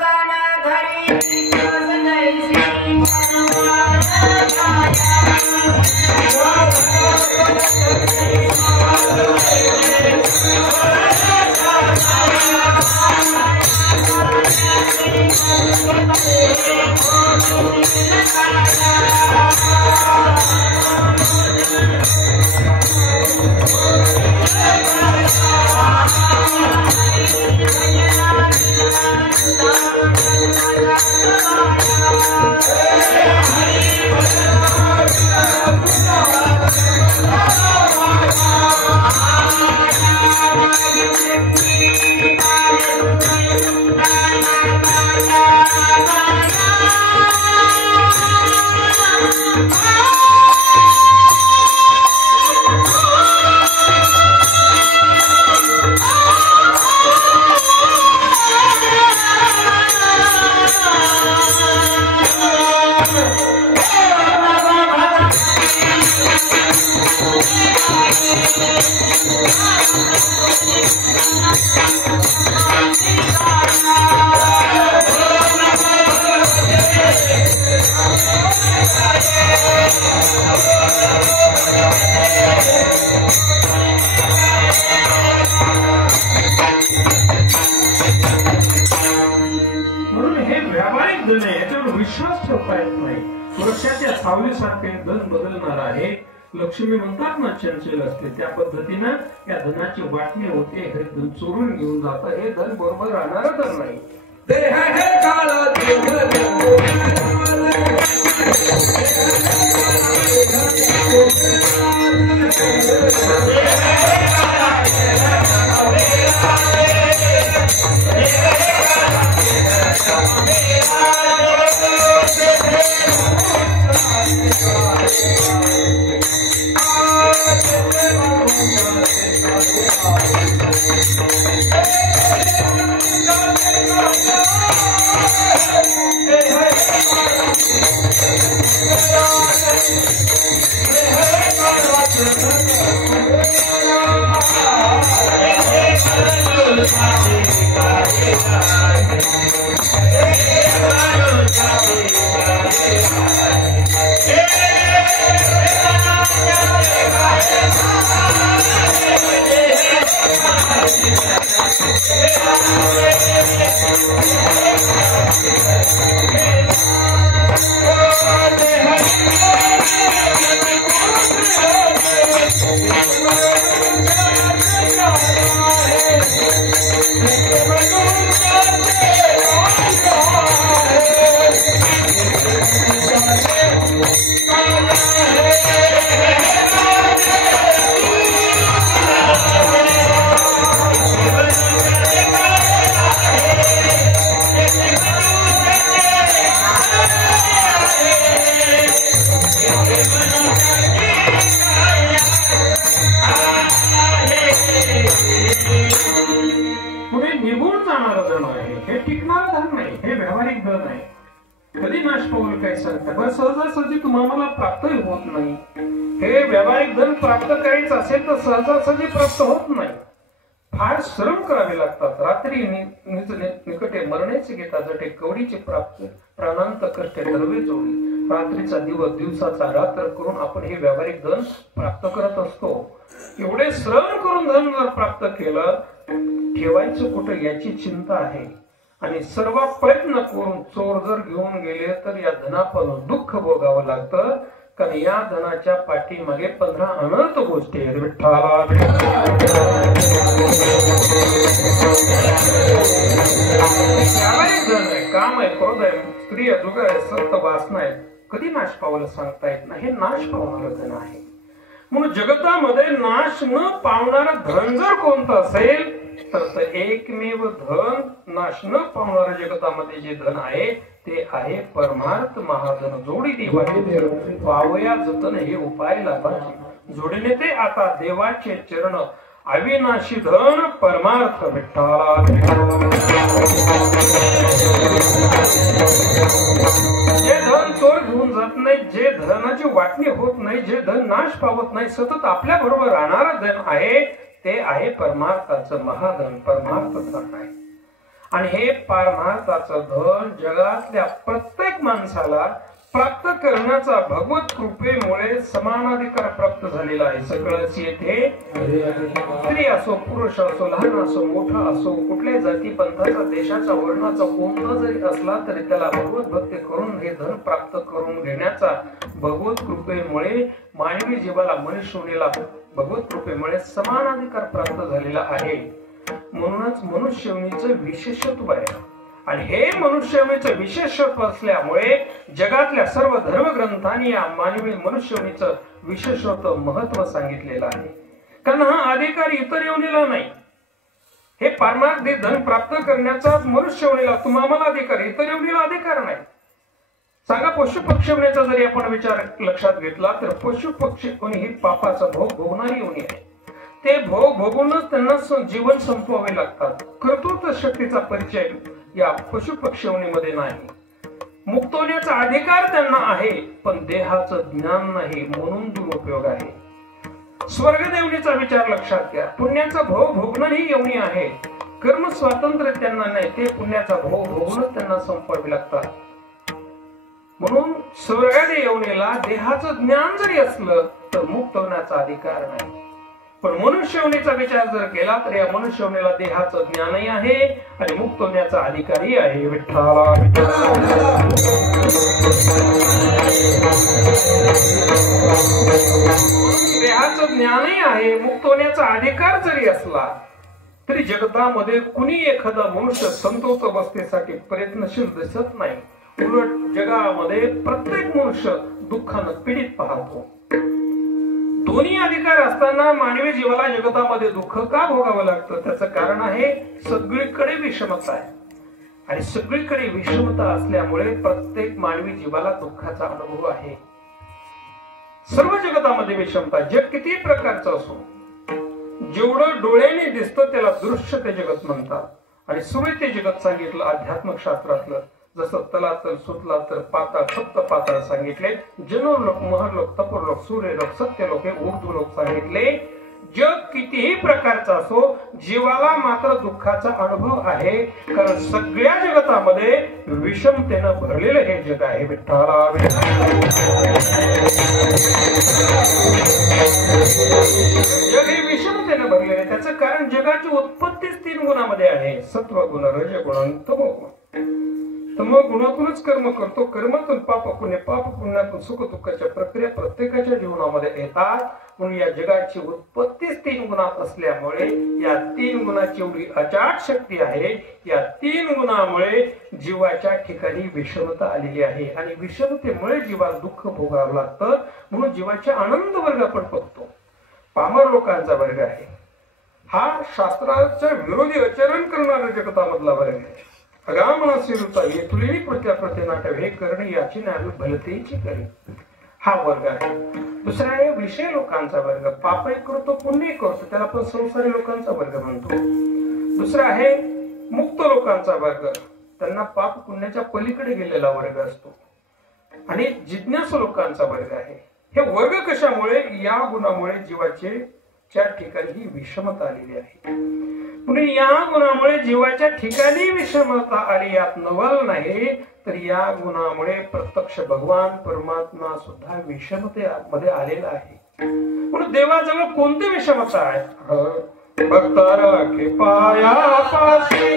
विश्वास ठेवता येत नाही. वृक्षाच्या सावलीसारखे धन बदलणार आहे. लक्ष्मी म्हणतात ना चंचल असते, त्या पद्धतीनं या धनाची वाटणी होते. हे धन चोरून घेऊन जात, हे धन बरोबर राहणार तर नाही. कधी नाश पावलं काय सांगता बरं सहजासहजी तुम्हाला प्राप्त होत नाही। हे व्यावहारिक धन प्राप्त करायचं असेल तर सहजासहजी प्राप्त होत नाही, फार श्रम करावे लागतात। रात्री निकटे मरण्याचे घेता जटे कवडीचे प्राप्त प्राणांत कष्टे सर्वे जोडी, रात्रीचा दिवस दिवसाचा रात्र करून आपण हे व्यावहारिक धन प्राप्त करत असतो। एवढे श्रम करून धन जर प्राप्त केलं, ठेवायचं कुठं याची चिंता आहे आणि सर्व प्रयत्न करून चोर जर घेऊन गेले तर या धनापासून दुःख भोगावं लागतं, कारण या धनाच्या पाठीमागे 15 अनर्थ गोष्टी आहेत। विठ्ठला धन आहे, काम आहे, क्रोध आहे, स्त्री आहे, जुगार आहे, सत्य वासना आहे, कधी नाश पावलं सांगता येत नाही। हे नाश पावणारं धन आहे। म्हणून जगतामध्ये नाश न पावणारं धन जर कोणतं असेल तर एकमेव धन नाश न पावणारं जगतामध्ये जे धन आहे ते आहे परमार्थ महाधन। जोडी देवाचे पावया जतन हे उपाय लाभाचे, जोडीने ते आता देवाचे चरण अविनाशी धन परमार्थ। विठ्ठला जे धन चोर घेऊन जात नाही, जे धनाची वाटणी होत नाही, जे धन नाश पावत नाही, सतत आपल्या बरोबर राहणारं धन आहे ते आहे परमार्थाचं महाधन, परमार्थ धन आहे। आणि हे परमार्थाचं धन जगातल्या प्रत्येक माणसाला प्राप्त करण्याचा भगवत कृपेमुळे समानाधिकार प्राप्त झालेला आहे। सगळंच येथे स्त्री असो, पुरुष असो, लहान असो, मोठा असो, कुठल्या जाती पंथाचा, देशाचा, वर्णाचा कोणता जरी असला तरी त्याला भगवत भक्ती करून हे धन प्राप्त करून घेण्याचा भगवत कृपेमुळे मानवी जीवाला, मनुष्यवणीला भगवत कृपेमुळे समानाधिकार प्राप्त झालेला आहे। म्हणूनच मनुष्यवणीचं विशेषत्व आहे आणि हे मनुष्यवणीचं विशेषत्व असल्यामुळे जगातल्या सर्व धर्मग्रंथांनी या मानवी मनुष्यवणीचं विशेषत्व महत्व सांगितलेलं आहे, कारण हा अधिकार इतर योनीला नाही। हे परमार्थ धन प्राप्त करण्याचा मनुष्यवणीला तुम्हाला अधिकार, इतर योनीला अधिकार नाही। सांगा, पशु पक्षी जरी आपण विचार लक्षात घेतला तर पशु पक्षी ही पापाचा भोग भोगणारी योनी आहे। ते भोग भोगूनच त्यांना जीवन संपवावे लागतात। कर्तृत्व शक्तीचा परिचय या पशु पक्षी योनीमध्ये नाही। मुक्त होण्याचा अधिकार त्यांना आहे, पण देहाचं ज्ञान नाही, म्हणून दुरुपयोग आहे। स्वर्ग देवणीचा विचार लक्षात घ्या, पुण्याचा भोग भोगणं ही योनी आहे। कर्म स्वातंत्र्य त्यांना नाही, ते पुण्याचा भोग भोगूनच त्यांना संपवावे लागतात। म्हणून स्वर्गादी योनीला देहाचं ज्ञान जरी असलं तर मुक्त होण्याचा अधिकार नाही, पण मनुष्यवणीचा विचार जर केला तर या मनुष्यवणीला देहाचं ज्ञानही आहे आणि मुक्त होण्याचा अधिकारही आहे। विठ्ठला देहाचं ज्ञानही आहे, मुक्त होण्याचा अधिकार जरी असला तरी जगतामध्ये कुणी एखादा मनुष्य संतोष अवस्थेसाठी प्रयत्नशील दिसत नाही। उलट जगामध्ये प्रत्येक मनुष्य दुःखानं पीडित पाहतो। दोन्ही अधिकार असताना मानवी जीवाला जगतामध्ये दुःख का भोगावं लागतं? त्याचं कारण आहे सगळीकडे विषमता आहे आणि सगळीकडे विषमता असल्यामुळे प्रत्येक मानवी जीवाला दुःखाचा अनुभव आहे। सर्व जगतामध्ये विषमता, जग किती प्रकारचं असो, जेवढं डोळ्याने दिसतं त्याला दृश्य ते जगत म्हणतात आणि सुरते जगत सांगितलं अध्यात्मिक शास्त्रातलं। जसं तलातल, सुतलातल, पाताळ, सप्त पाताळ सांगितले, जनोलोक, महलोक, तपोलोक, सूर्यलोक, सत्यलोक हे ऊर्ध्वलोक सांगितले। जग कितीही प्रकारचा असो, जीवाला मात्र दुःखाचा अनुभव आहे, कारण सगळ्या जगतामध्ये विषमतेनं भरलेलं हे जग आहे. विठ्ठला जग हे विषमतेनं भरलेलं आहे. त्याचं कारण जगाची उत्पत्तीच 3 गुणामध्ये आहे, सत्वगुण, रजगुण आणि तमोगुण. तमोगुणातूनच कर्म करतो, कर्मातून पाप पुण्य, पाप पुण्यातून सुख दुःखाच्या प्रक्रिया प्रत्येकाच्या जीवनामध्ये येतात. म्हणून या जगाची उत्पत्तीच 3 गुणात असल्यामुळे या 3 गुणाची एवढी अजाट शक्ती आहे. या 3 गुणामुळे जीवाच्या ठिकाणी विषमता आलेली आहे आणि विषमतेमुळे जीवाला दुःख भोगावं लागतं. म्हणून जीवाच्या आनंद वर्ग आपण बघतो. पामर लोकांचा वर्ग आहे हा शास्त्राच्या विरोधी आचरण करणाऱ्या जगतामधला वर्ग आहे. अगामनासिरुता ये तुलेनी कृत्या प्रतिनाट्य हे करणे याची नावे भलतेची करी, हा वर्ग आहे. दुसरा आहे विषय लोकांचा वर्ग, पापही करतो पुण्यही करतो, त्याला आपण संसारी लोकांचा वर्ग म्हणतो. दुसरा आहे मुक्त लोकांचा वर्ग, त्यांना पाप पुण्याच्या पलीकडे गेलेला वर्ग असतो. आणि जिज्ञासू लोकांचा वर्ग आहे. हे वर्ग कशामुळे? या गुणामुळे जीवाचे च्या ठिकाणी ही विषमता आलेली आहे. म्हणून या गुणामुळे जीवाच्या ठिकाणी विषमता आली, यात नवल नाही. तर या गुणामुळे प्रत्यक्ष भगवान परमात्मा सुद्धा विषमतेमध्ये आलेला आहे. म्हणून देवाजवळ कोणती विषमता आहे? भक्तारा के पाया पाशी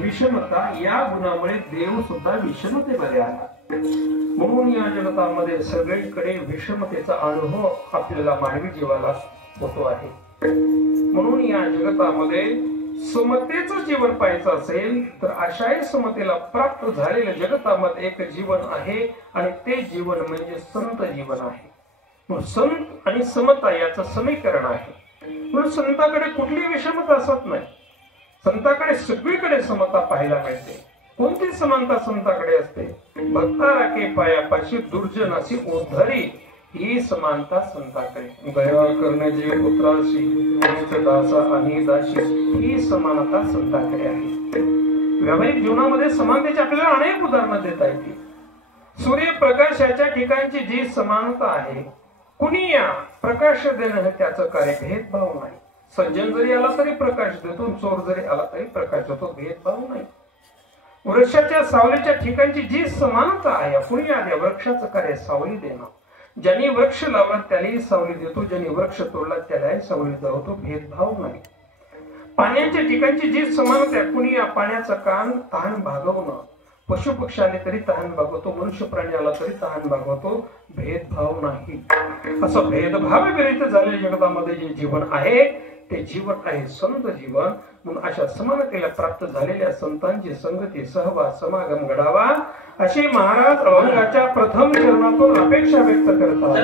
विषमता या गुणामुळे देव सुद्धा विषमतेमध्ये आला. म्हणून या जगतामध्ये सगळीकडे विषमतेचा अनुभव आपल्याला मानवी जीवाला होतो आहे. म्हणून या जगतामध्ये समतेचं जीवन पाहायचं असेल तर अशाही समतेला प्राप्त झालेल्या जगतामध्ये एक जीवन आहे आणि ते जीवन म्हणजे संत जीवन आहे. संत आणि समता याचं समीकरण आहे. म्हणून संताकडे कुठली विषमता असत नाही. संताकडे सगळीकडे समता पाहायला मिळते. कोणती समानता संताकडे असते? भक्ता राखे पायापाशी दुर्जनाशी उद्धरी, ही समानता संताकडे. दया करण्याची पुत्राशी दासा आणि दाशी, ही समानता संताकडे आहे. व्यावहारिक जीवनामध्ये समानतेची आपल्याला अनेक उदाहरणं देता येतील. सूर्यप्रकाशाच्या ठिकाणची जी समानता आहे, कुणी या प्रकाश देणं हे त्याचं कार्य, भेदभाव नाही. सज्जन जरी आला तरी प्रकाश देतो, चोर जरी आला तरी प्रकाश देतो, भेदभाव नाही. वृक्षाच्या सावलीच्या ठिकाणची जी समानता आहे, कुणी आल्या वृक्षाचं कार्य सावली देणं. ज्यांनी वृक्ष लावला त्यालाही सावली देतो, ज्यांनी वृक्ष तोडला त्यालाही सावली देतो, भेदभाव नाही. पाण्याच्या ठिकाणची जी समानता आहे, कुणी या पाण्याचं कान तहान भागवणं. पशु पक्षी आले तरी तहान भागवतो, मनुष्य प्राणी आला तरी तहान भागवतो, भेदभाव नाही. असं भेदभाव विरहित झालेल्या जगतामध्ये जे जीवन आहे ते जीवन आहे संत जीवन. म्हणून अशा समानतेला प्राप्त झालेल्या संतांची संगती सहवास समागम घडावा अशी महाराज अभंगाच्या प्रथम चरणातून अपेक्षा व्यक्त करतात.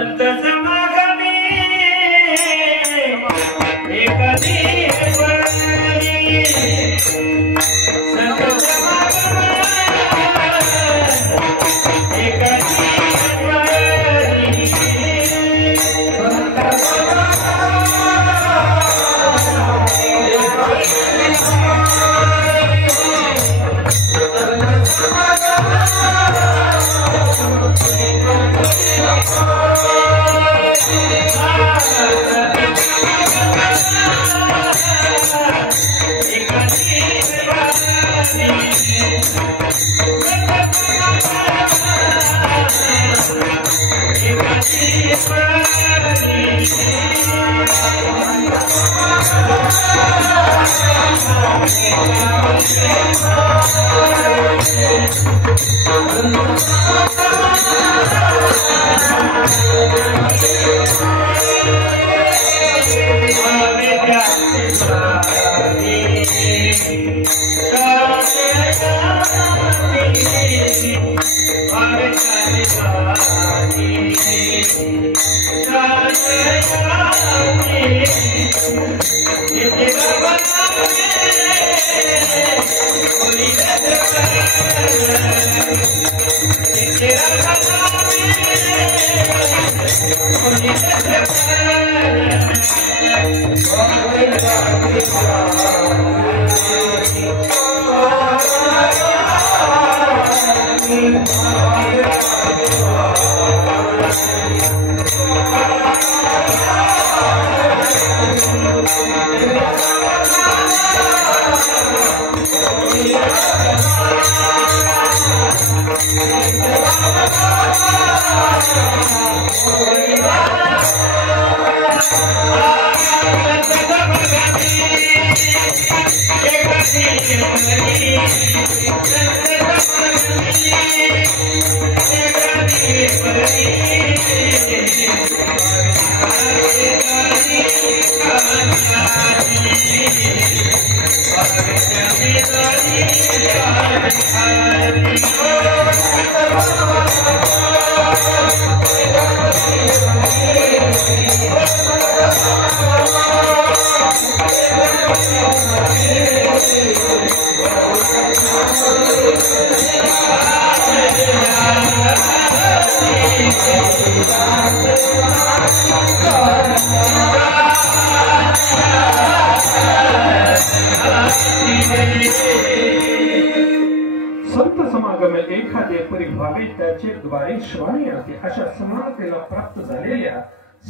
अशा समानतेला प्राप्त झालेल्या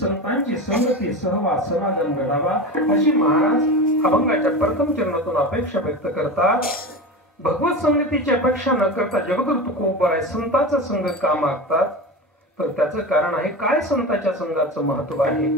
संतांची संगती सहवास समागम घडावा अशी महाराज अभंगाच्या प्रथम चरणातून अपेक्षा व्यक्त करतात. भगवत संगतीची अपेक्षा न करता जगदुर तुकोबर आहे संतांचा संग का मागतात? तर त्याचं कारण आहे काय संतांच्या संघाचं महत्व आहे.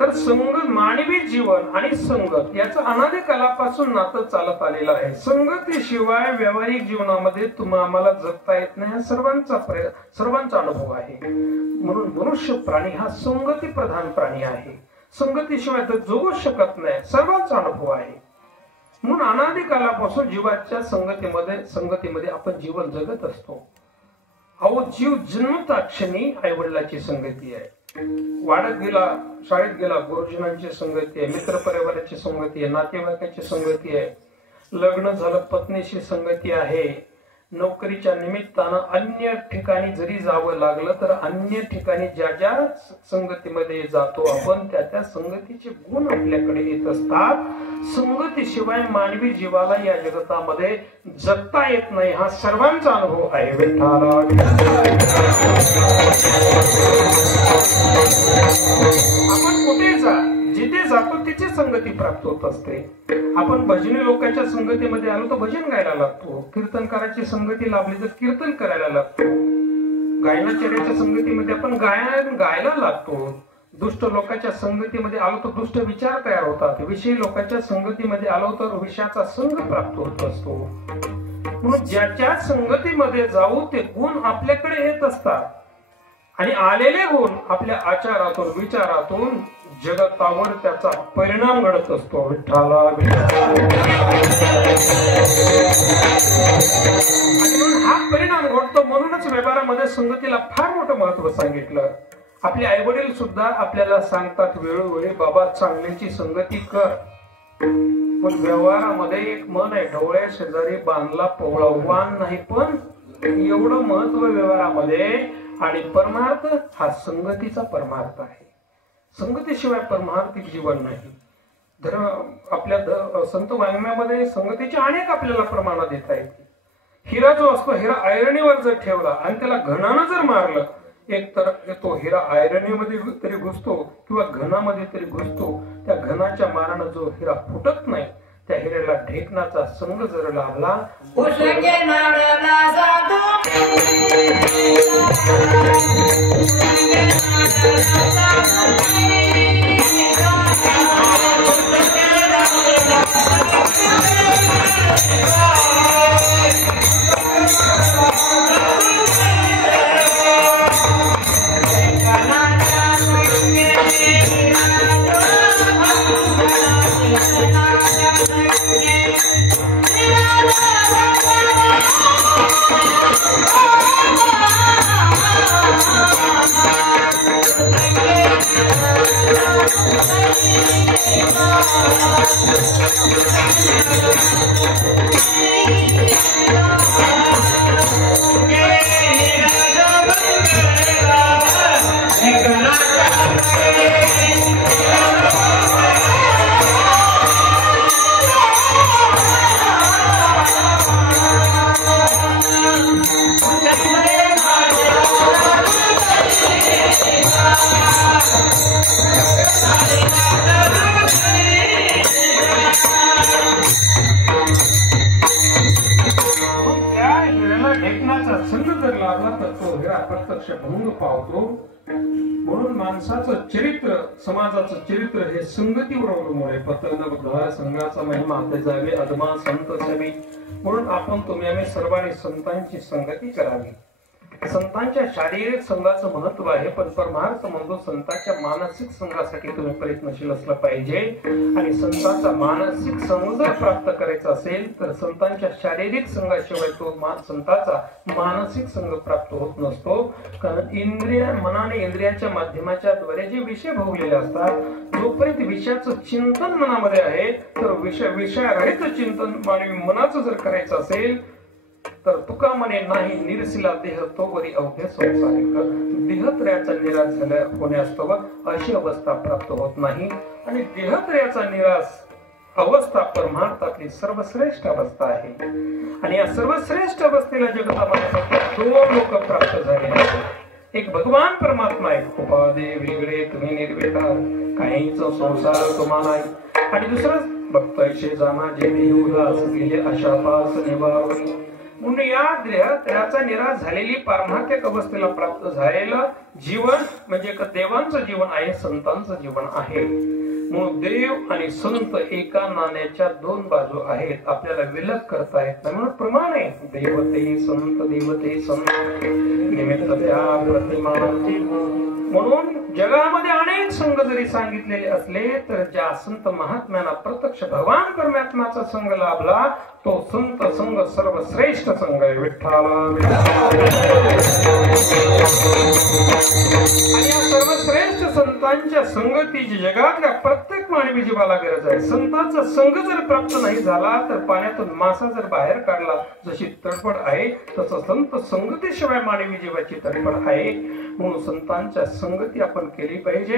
तर संग मानवी जीवन आणि संगत याचं अनादी कालापासून नातं चालत आलेलं आहे. संगतीशिवाय व्यावहारिक जीवनामध्ये आम्हाला जगता येत नाही हा सर्वांचा अनुभव आहे. म्हणून मनुष्य प्राणी हा संगती प्रधान प्राणी आहे. संगतीशिवाय तर जगूच शकत नाही सर्वांचा अनुभव आहे. म्हणून अनादी कालापासून जीवाच्या संगतीमध्ये आपण जीवन जगत असतो. अहो जीव जन्मता क्षणी आई वडिलाची संगती आहे. वाढत गेला शाळेत गेला गुरुजनांची संगती आहे. मित्र परिवाराची संगती आहे. नातेवाईकाची संगती आहे. लग्न झालं पत्नीशी संगती आहे. नोकरीच्या निमित्तानं अन्य ठिकाणी जरी जावं लागलं तर अन्य ठिकाणी ज्या ज्या संगतीमध्ये जातो आपण त्या त्या संगतीचे गुण आपल्याकडे येत असतात. संगतीशिवाय मानवी जीवाला या जगतामध्ये जगता येत नाही हा सर्वांचा अनुभव आहे. विठ्ठला आपण कुठे जा जिथे जातो तिथे संगती प्राप्त होत असते. आपण भजनी लोकांच्या संगतीमध्ये आलो तर भजन गायला लागतो. कीर्तनकाराची संगती लाभली तर कीर्तन करायला लागतो. गायनाचार्याच्या संगतीमध्ये आपण गायला लागतो. दुष्ट लोकांच्या संगतीमध्ये आलो तर दुष्ट विचार तयार होतात. विषयी लोकांच्या संगतीमध्ये आलो तर विषयाचा संग प्राप्त होत असतो. म्हणून ज्याच्या संगतीमध्ये जाऊ ते गुण आपल्याकडे येत असतात आणि आलेले गुण आपल्या आचारातून विचारातून जगतावर त्याचा परिणाम घडत असतो. विठ्ठला हा परिणाम घडतो. म्हणूनच व्यवहारामध्ये संगतीला फार मोठं महत्व सांगितलं. आपले आई वडील सुद्धा आपल्याला सांगतात वेळोवेळी बाबा चांगल्याची संगती कर. पण व्यवहारामध्ये एक मन आहे ढवळ्या शेजारी बांधला पोवळा वान नाही. पण एवढं महत्व व्यवहारामध्ये आणि परमार्थ हा संगतीचा परमार्थ आहे. संगतीशिवाय परमार्थिक जीवन नाही. आपल्या संत वाङ्मयामध्ये संगतीचे अनेक आपल्याला प्रमाणात देता येते. हिरा जो असतो हिरा ऐरणीवर जर ठेवला आणि त्याला घणानं जर मारलं एक तर तो हिरा ऐरणीमध्ये तरी घुसतो किंवा घनामध्ये तरी घुसतो. त्या घनाच्या मारानं जो हिरा फुटत नाही त्या हिऱ्याला ढेकणाचा संग जर लाभला प्रत्यक्ष भंग पावतो। म्हणून माणसाचं चरित्र, समाजाचं चरित्र हे संगतीवर अवलंबून आहे। पतंग बुद्धार संघाचा महिमा ते जावे अधमा संत सवी। म्हणून आपण तुम्ही आम्ही सर्वांनी संतांची संगती करावी। संतांच्या शारीरिक संघाचं महत्व आहे, पण परमार्थ म्हणतो संतांच्या मानसिक संघासाठी तुम्ही प्रयत्नशील असलं पाहिजे। आणि संतांचा मानसिक संघ जर प्राप्त करायचा असेल तर संतांच्या शारीरिक संघाशिवाय तो संतांचा मानसिक संघ प्राप्त होत नसतो। कारण इंद्रिय मनाने इंद्रियांच्या माध्यमाच्या द्वारे जे विषय भोगलेले असतात, जोपर्यंत विषयाचं चिंतन मनामध्ये आहे तर विषयारहित चिंतन मानवी मनाचं जर करायचं असेल तर तुका म्हणे नाही निरसिला देह तो वरी अवघे संसारिक। देहत्रयाचा निराश होण्यास्तव अशी अवस्था प्राप्त होत नाही। आणि देहत्रयाचा निराश अवस्था परमार्थातली सर्वश्रेष्ठ अवस्था आहे। आणि या सर्वश्रेष्ठ अवस्थेला जगतामध्ये दोन लोक प्राप्त झाले आहेत। एक भगवान परमात्मा आहे, उपादे वेगळे तुम्ही निर्वेदा काहीच संसार तुम्हाला, आणि दुसरं भक्तैशे जाना जे उदास गेले अशापास निवारणी। म्हणून या देहाचा निराश झालेली पारमार्थिक अवस्थेला प्राप्त झालेलं जीवन म्हणजे देवांचं जीवन आहे, संतांचं जीवन आहे। म्हणून देव आणि संत एका नाण्याच्या दोन बाजू आहेत, आपल्याला विलग करता येत नाही। म्हणून प्रमाण आहे देवते संत निमित्त त्या प्रतिमानांची। म्हणून जगामध्ये अनेक संघ जरी सांगितलेले असले तर ज्या संत महात्म्यांना प्रत्यक्ष भगवान परमात्म्याचा संघ लाभला तो संत संघ सर्वश्रेष्ठ संघ आहे। विठ्ठला आणि या सर्वश्रेष्ठ संतांच्या संगतीची जगातल्या प्रत्येक मानवी जीवाला गरज आहे। संतांचा संघ जर प्राप्त नाही झाला तर पाण्यातून मासा जर बाहेर काढला जशी तडफड आहे तसं संत संगतीशिवाय मानवी जीवाची तडफड आहे। म्हणून संतांच्या संगती आपण केली पाहिजे,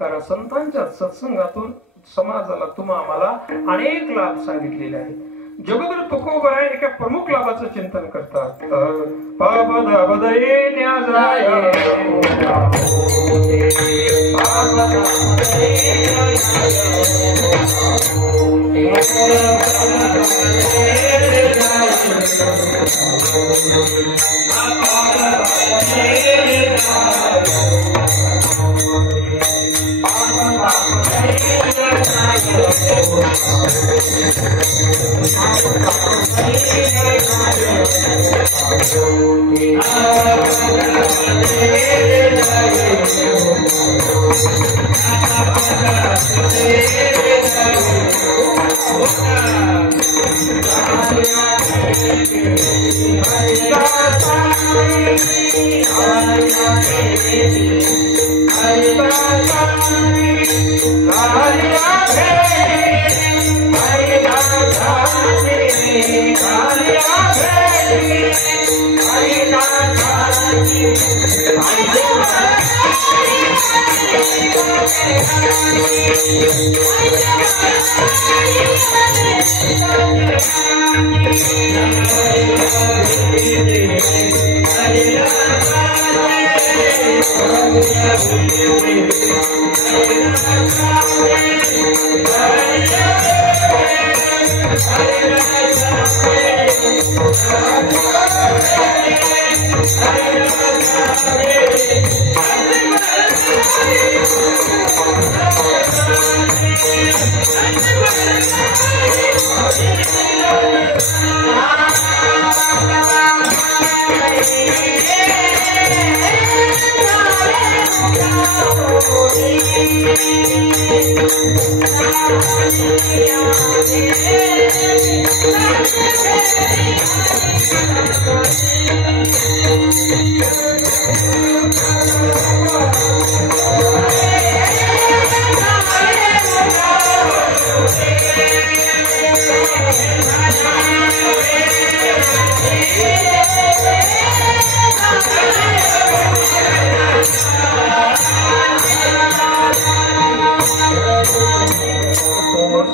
कारण संतांच्या सत्संगातून समाजाला तुम्हा आम्हाला अनेक लाभ सांगितलेले आहेत। जगद्गुरु तुकोबराय एका प्रमुख लाभाचं चिंतन करतात।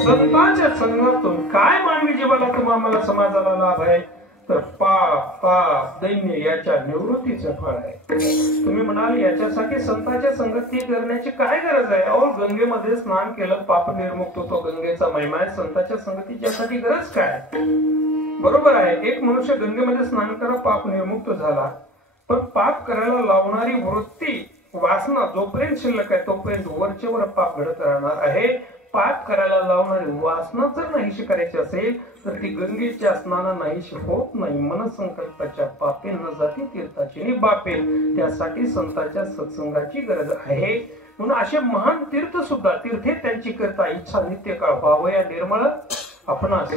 संतांच्या संघातून काय मानवी जीवाला तुम्हाला समाजाला लाभ आहे तर पाप दैन्य याच्या निवृत्तीचं फळ आहे. तुम्ही म्हणाल याच्यासाठी संतांच्या संगती करण्याची काय गरज आहे? अहो, गंगेमध्ये स्नान केलं पाप निर्मुक्त होतो, गंगेचा महिमा आहे. संतांच्या संगतीची यासाठी गरज काय? बरोबर आहे, एक मनुष्य गंगेमध्ये स्नान करा पाप निर्मुक्त झाला, पण पाप करायला लावणारी वृत्ती वासना जोपर्यंत शिल्लक आहे तोपर्यंत वरचेवर पाप घडत राहणार आहे. पाप करायला लावणारी वासना जर नाहीशी करायची असेल तर ती गंगेच्या स्नाना नाहीशी होत नाही. मनसंकल्पाच्या पापे न जाती तीर्थाची बापेल. त्यासाठी संतांच्या सत्संगाची गरज आहे. म्हणून असे महान तीर्थ सुद्धा तीर्थे त्यांची करता इच्छा नित्य काळ व्हावया निर्मळ आपणास.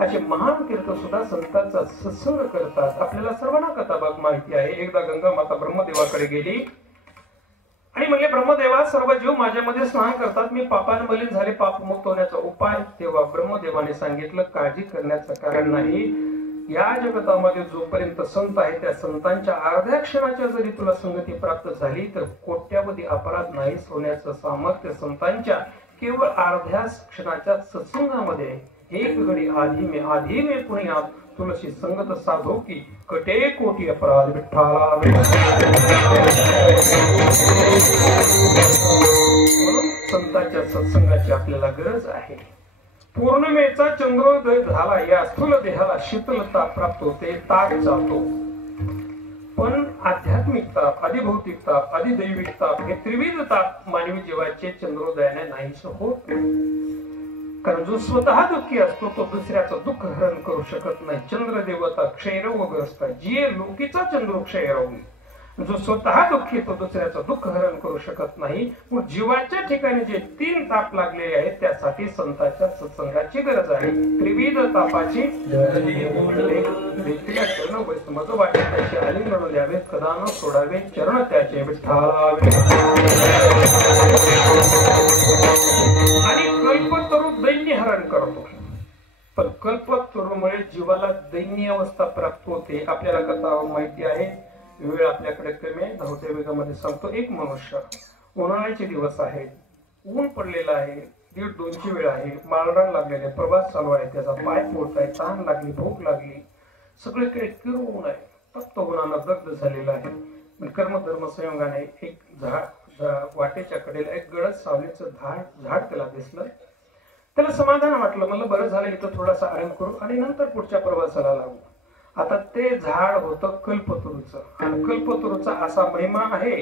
असे महान तीर्थ सुद्धा संतांचा सत्संग करतात. आपल्याला सर्वांना कथाभाग माहिती आहे. एकदा गंगा माता ब्रह्मदेवाकडे गेली आणि म्हणले, ब्रह्मदेवा, सर्व जीव माझ्यामध्ये स्नान करतात, मी पापाने मलिन झाले, पापमुक्त होण्याचा उपाय. तेव्हा ब्रह्मदेवाने सांगितलं, काळजी करण्याचं कारण नाही. या जगतामध्ये जोपर्यंत संत आहे त्या संतांच्या अर्ध्या क्षणाच्या जरी तुला संगती प्राप्त झाली तर कोट्यावधी अपराध नाहीस होण्याचं सामर्थ्य संतांच्या केवळ अर्ध्या क्षणाच्या सत्संगामध्ये आहे. एक घडी आधी में पुण्या तुलसी संगत साधो की कटे कोटी अपराध विठ्ठला. म्हणून संतांच्या सत्संगाची आपल्याला गरज आहे. पौर्णिमेचा चंद्रोदय झाला, या स्थूल देहाला शीतलता प्राप्त होते, ताप जातो. पण आध्यात्मिक ताप, अधिभौतिक ताप, अधिदैविक ताप हे त्रिविध ताप मानवी जीवाचे चंद्रोदयाने नाहीस होत. कारण जो स्वतः दुःखी असतो तो दुसऱ्याचं दुःख हरण करू शकत नाही. चंद्र देवता क्षयरोगग्रस्त, जिये लोकीचा चंद्र क्षयरोगी. जो स्वतः दुःखी तो दुसऱ्याचं दुःख हरण करू शकत नाही. मग जीवाच्या ठिकाणी जे 3 ताप लागलेले आहेत त्यासाठी संतांच्या सत्संगाची गरज आहे. त्रिविध तापाची माझं वाटे त्याचे आलिंगन द्यावे, कदा न सोडावे चरण त्याचे विठ्ठलावे. आणि कल्पतरू दैन्य हरण करतो. पण कल्पतरूमुळे जीवाला दैन्य अवस्था प्राप्त होते. आपल्याला कथा माहिती आहे. वेळ आपल्याकडे कमी आहे, धावत्या वेगामध्ये सांगतो. एक मनुष्य, उन्हाळ्याचे दिवस आहेत, ऊन पडलेला आहे, 1:30-2ची वेळ आहे, माळरान लागलेले, प्रवास चालू आहे, त्याचा पाय पोळत आहे, तहान लागली, भूक लागली, सगळीकडे किरून आहे, तप्त उन्हानं दग्ध झालेला आहे. कर्मधर्म संयोगाने एक वाटेच्या कडेला एक गडद सावलीचं झाड त्याला दिसलं. त्याला समाधान वाटलं, मला बरं झालं, इथं थोडासा आराम करू आणि नंतर पुढच्या प्रवासाला लागू. आता ते झाड होतं कल्पतरूचं. आणि कल्पतरूचा असा महिमा आहे,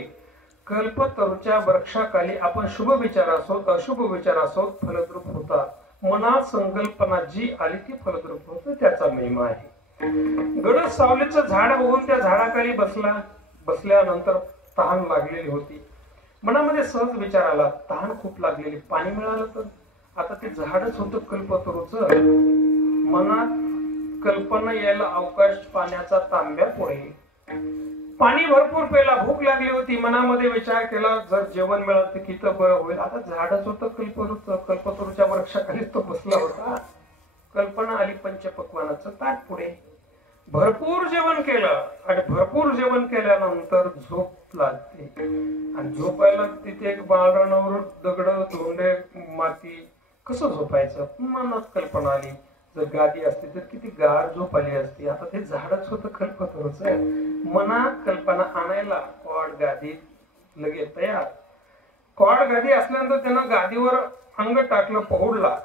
कल्पतरूच्या वृक्षाखाली आपण शुभ विचार असोत अशुभ विचार असोत फलद्रूप होतात. मनात संकल्पना जी आली ती फलद्रूप होत, त्याचा महिमा आहे. गडद सावलीचं झाड बघून त्या झाडाखाली बसल्यानंतर तहान लागलेली होती. मनामध्ये सहज विचार आला, तहान खूप लागलेली, पाणी मिळालं तर. आता ते झाडच होतं कल्पतरूचं. मनात कल्पना यायला अवकाश पाण्याचा तांब्या पुढे. पाणी भरपूर प्यायला, भूक लागली होती, मनामध्ये विचार केला जर जेवण मिळालं तर किती बरं होईल. आता झाडच होतं कल्पतरूच्या वृक्षाखाली तो बसला होता. कल्पना आली, पंचपक्वानाचं ताट पुढे. भरपूर जेवण केलं आणि भरपूर जेवण केल्यानंतर झोप लागते. आणि झोपायला तिथे एक बाळरानावर दगड, धोंडे, माती, कसं झोपायचं. मनात कल्पना आली, जर गादी असते तर किती गार झोप आली असती. आता ते झाडच होतं कल्पतरूचं. मनात कल्पना आणायला कॉड गादी लगेच तयार. कॉड गादी असल्यानंतर त्यानं गादीवर अंग टाकलं, पहुडला.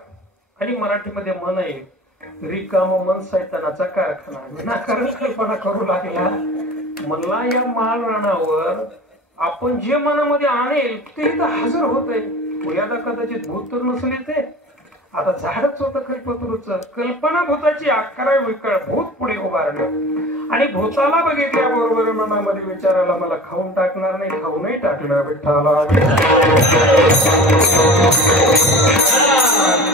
आणि मराठीमध्ये मन आहे, रिकाम मन सैतानाचा कारखाना. विनाकारण कल्पना करू लागला. म्हणला या माळ रानावर आपण जे मनामध्ये आणेल ते इथं हजर होतंय. पुण्याला कदाचित भूत तर नसले ते. आता झाडच होतं कल्पतरूचं. कल्पना भूताची 11 विकळ भूत पुढे उभारलं. आणि भूताला बघितल्याबरोबर मनामध्ये विचाराला, मला खाऊन टाकणार नाही, खाऊनही टाकलं विठ्ठला.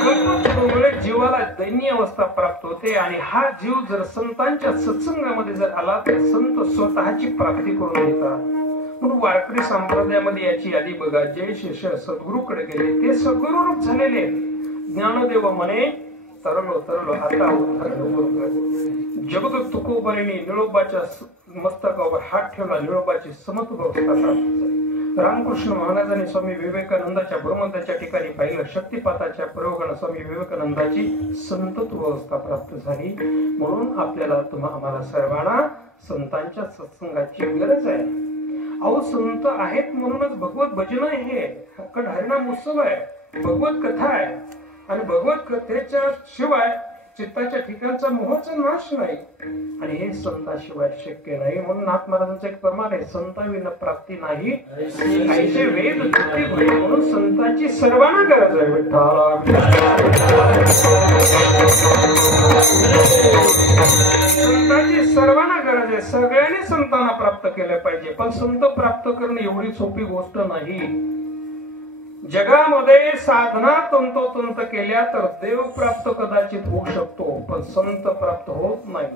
कल्पतरूमुळे जीवाला दैन्य अवस्था प्राप्त होते. आणि हा जीव जर संतांच्या सत्संगामध्ये जर आला तर संत स्वतःची प्राप्ती करून येतात. म्हणून वारकरी संप्रदायामध्ये याची यादी बघा. जे शिष्य सद्गुरूकडे गेले ते सद्गुरू रूप झालेले. ज्ञानदेव म्हणे, तरलो आता जगद तुकोबरीने निळोबाच्या मस्तकावर हात ठेवला, निळोबाची समत्व रामकृष्ण महाराजांनी स्वामी विवेकानंदाच्या ब्रह्मंदाच्या ठिकाणी पाहिलं, शक्तिपाताच्या प्रयोगाने स्वामी विवेकानंदाची संतत्व अवस्था प्राप्त झाली. म्हणून आपल्याला आम्हाला सर्वांना संतांच्या सत्संगाची गरज आहे. अहो संत आहेत म्हणूनच भगवत भजन हे अखंड हरिनाम उत्सव आहे, भगवत कथा आहे. आणि भगवत कथेच्या शिवाय चित्ताच्या ठिकाणचा मोहाचा नाश नाही. आणि हे संताशिवाय शक्य नाही. म्हणून नाथ महाराजांचं एक प्रमाण आहे, संताविना प्राप्ती नाही ऐसे वेद तुती भय. म्हणून संतांची सर्वांना गरज आहे. विठ्ठला संतांची सर्वांना गरज आहे. सगळ्यांनी संतांना प्राप्त केले पाहिजे. पण संत प्राप्त करणे एवढी सोपी गोष्ट नाही. जगामध्ये साधना तंतोतंत केल्या तर देव प्राप्त कदाचित होऊ शकतो, पण संत प्राप्त होत नाही.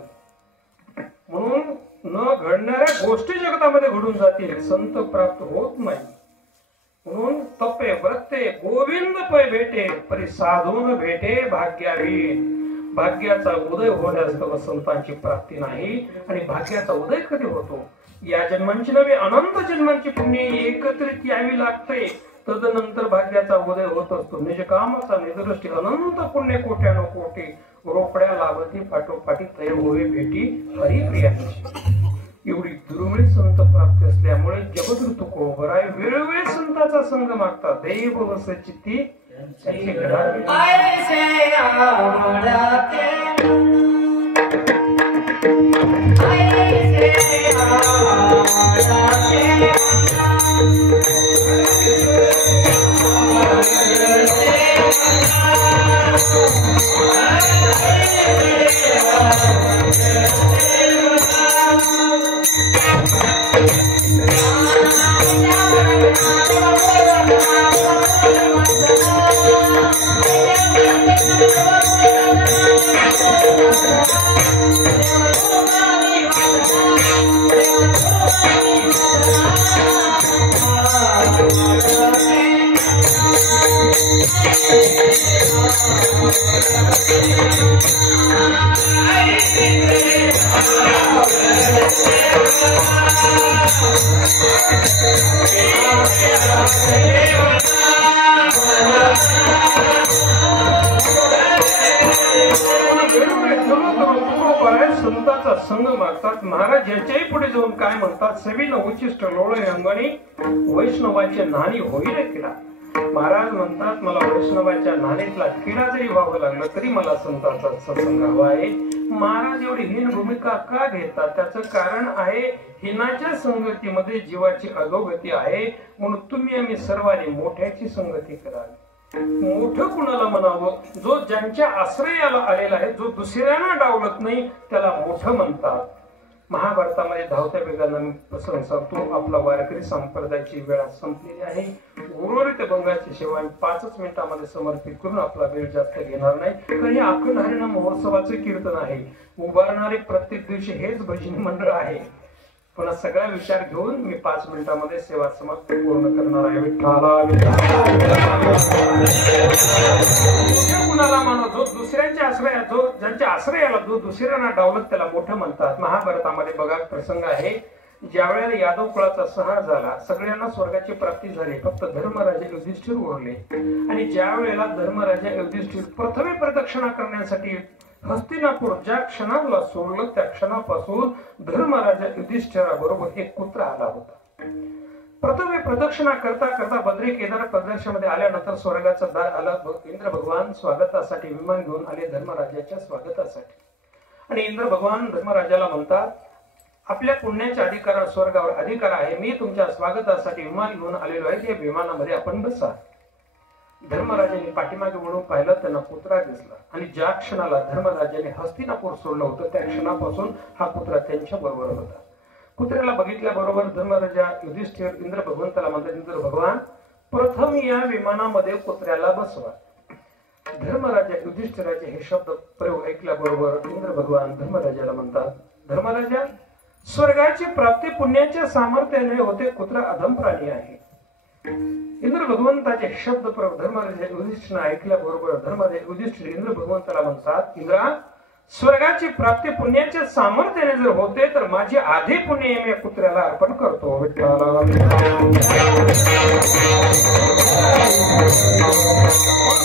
म्हणून न घडणाऱ्या गोष्टी जगतामध्ये घडून जातील, संत प्राप्त होत नाही. म्हणून तपे व्रते गोविंद पै भेटे परी साधून भेटे भाग्यावी. भाग्याचा उदय होण्यास तर संतांची प्राप्ती नाही. आणि भाग्याचा उदय कधी होतो? या जन्मांची नव्हे अनंत जन्मांची पुण्य एकत्रित यावी लागते, तदनंतर भाग्याचा उदय होत असतो. निज कामाचा निदृष्टी अनंत पुण्य कोट्यानो कोटी रोकड्या लाभती पाठोपाठी तय होवे भेटी हरिप्रियांची. एवढी दुर्मिळ संत प्राप्ती असल्यामुळे जगत ऋतुको बराय वेळोवेळी संताचा संग मागतात. दैव वस चित्ती त्यांची घडावी. संतांचा संग मागतात. महाराज याच्याही पुढे जाऊन काय म्हणतात? सविन उचिष्ट लोळ अंगणी वैष्णवाचे नाणी होईल किडा. महाराज म्हणतात मला वैष्णवाच्या नाणीतला किडा जरी व्हावं लागलं तरी मला संतांचा सत्संग हवा आहे. महाराज एवढी हीन भूमिका का घेतात? त्याचं कारण आहे हिनाच्या संगतीमध्ये जीवाची अधोगती आहे. म्हणून तुम्ही आम्ही सर्वांनी मोठ्याची संगती करावी. मोठं कुणाला म्हणावं? जो ज्यांच्या आश्रयाला आलेला आहे, जो दुसऱ्यांना डावलत नाही त्याला मोठं म्हणतात. महाभारतामध्ये धावत्या वेगाने प्रसंग सांगतो. आपला वारकरी संप्रदायाची वेळ संपलेली आहे. उर्वरित भंगाची सेवा 5 मिनिटांमध्ये समर्पित करून आपला वेळ जास्त घेणार नाही. कारण हे अखंड हरिनाम महोत्सवाचे कीर्तन आहे. उभारणारे प्रत्येक दिवशी हेच भजनी मंडळ आहे. पुन्हा सगळा विचार घेऊन मी 5 मिनिटांमध्ये सेवा समाप्ती पूर्ण करणार आहे. कुणाला मानो? जो दुसऱ्यांच्या आश्रया, जो ज्यांच्या आश्रयाला जो दुसऱ्यांना डावलत त्याला मोठं म्हणतात. महाभारतामध्ये बघा प्रसंग आहे. ज्या वेळेला यादव कुळाचा संहार झाला, सगळ्यांना स्वर्गाची प्राप्ती झाली, फक्त धर्मराजा युधिष्ठिर उरले. आणि ज्या वेळेला धर्मराजा युधिष्ठिर प्रथमे प्रदक्षिणा करण्यासाठी हस्तिनापूर ज्या क्षणाला सोडलं त्या क्षणापासून धर्मराजा युधिष्ठिराबरोबर एक कुत्रा आला होता. प्रथमे प्रदक्षिणा करता करता बद्री केदार प्रदक्षिणामध्ये आल्यानंतर स्वर्गाचा दार आला. इंद्र भगवान स्वागतासाठी विमान घेऊन आले धर्मराजाच्या स्वागतासाठी. आणि इंद्र भगवान धर्मराजाला म्हणतात आपल्या पुण्याच्या अधिकारात स्वर्गावर अधिकार आहे. मी तुमच्या स्वागतासाठी विमान घेऊन आलेलो आहे. त्या विमानामध्ये आपण बसा. धर्मराजाने पाठीमागे वळून पाहिलं, त्यांना कुत्रा दिसला. आणि ज्या क्षणाला धर्मराजाने हस्तिनापूर सोडलं होतं त्या क्षणापासून हा कुत्रा त्यांच्या बरोबर होता. कुत्र्याला बघितल्याबरोबर धर्मराजा युधिष्ठिर इंद्र भगवंताला म्हणतात, इंद्र भगवान प्रथम या विमानामध्ये कुत्र्याला बसवा. धर्मराजा युधिष्ठिराचे हे शब्द प्रयोग ऐकल्याबरोबर इंद्र भगवान धर्मराजाला म्हणतात, धर्मराजा स्वर्गाची प्राप्ती पुण्याच्या सामर्थ्याने होते, कुत्रा अधम प्राणी आहे. इंद्र भगवंताचे शब्द प्रयोग धर्मराजा युधिष्ठिर ऐकल्याबरोबर धर्मराजा युधिष्ठिर इंद्र भगवंताला म्हणतात, इंद्रा स्वर्गाची प्राप्ती पुण्याच्या सामर्थ्याने जर होते तर माझे आधी पुण्य मी कुत्र्याला अर्पण करतो विठ्ठला।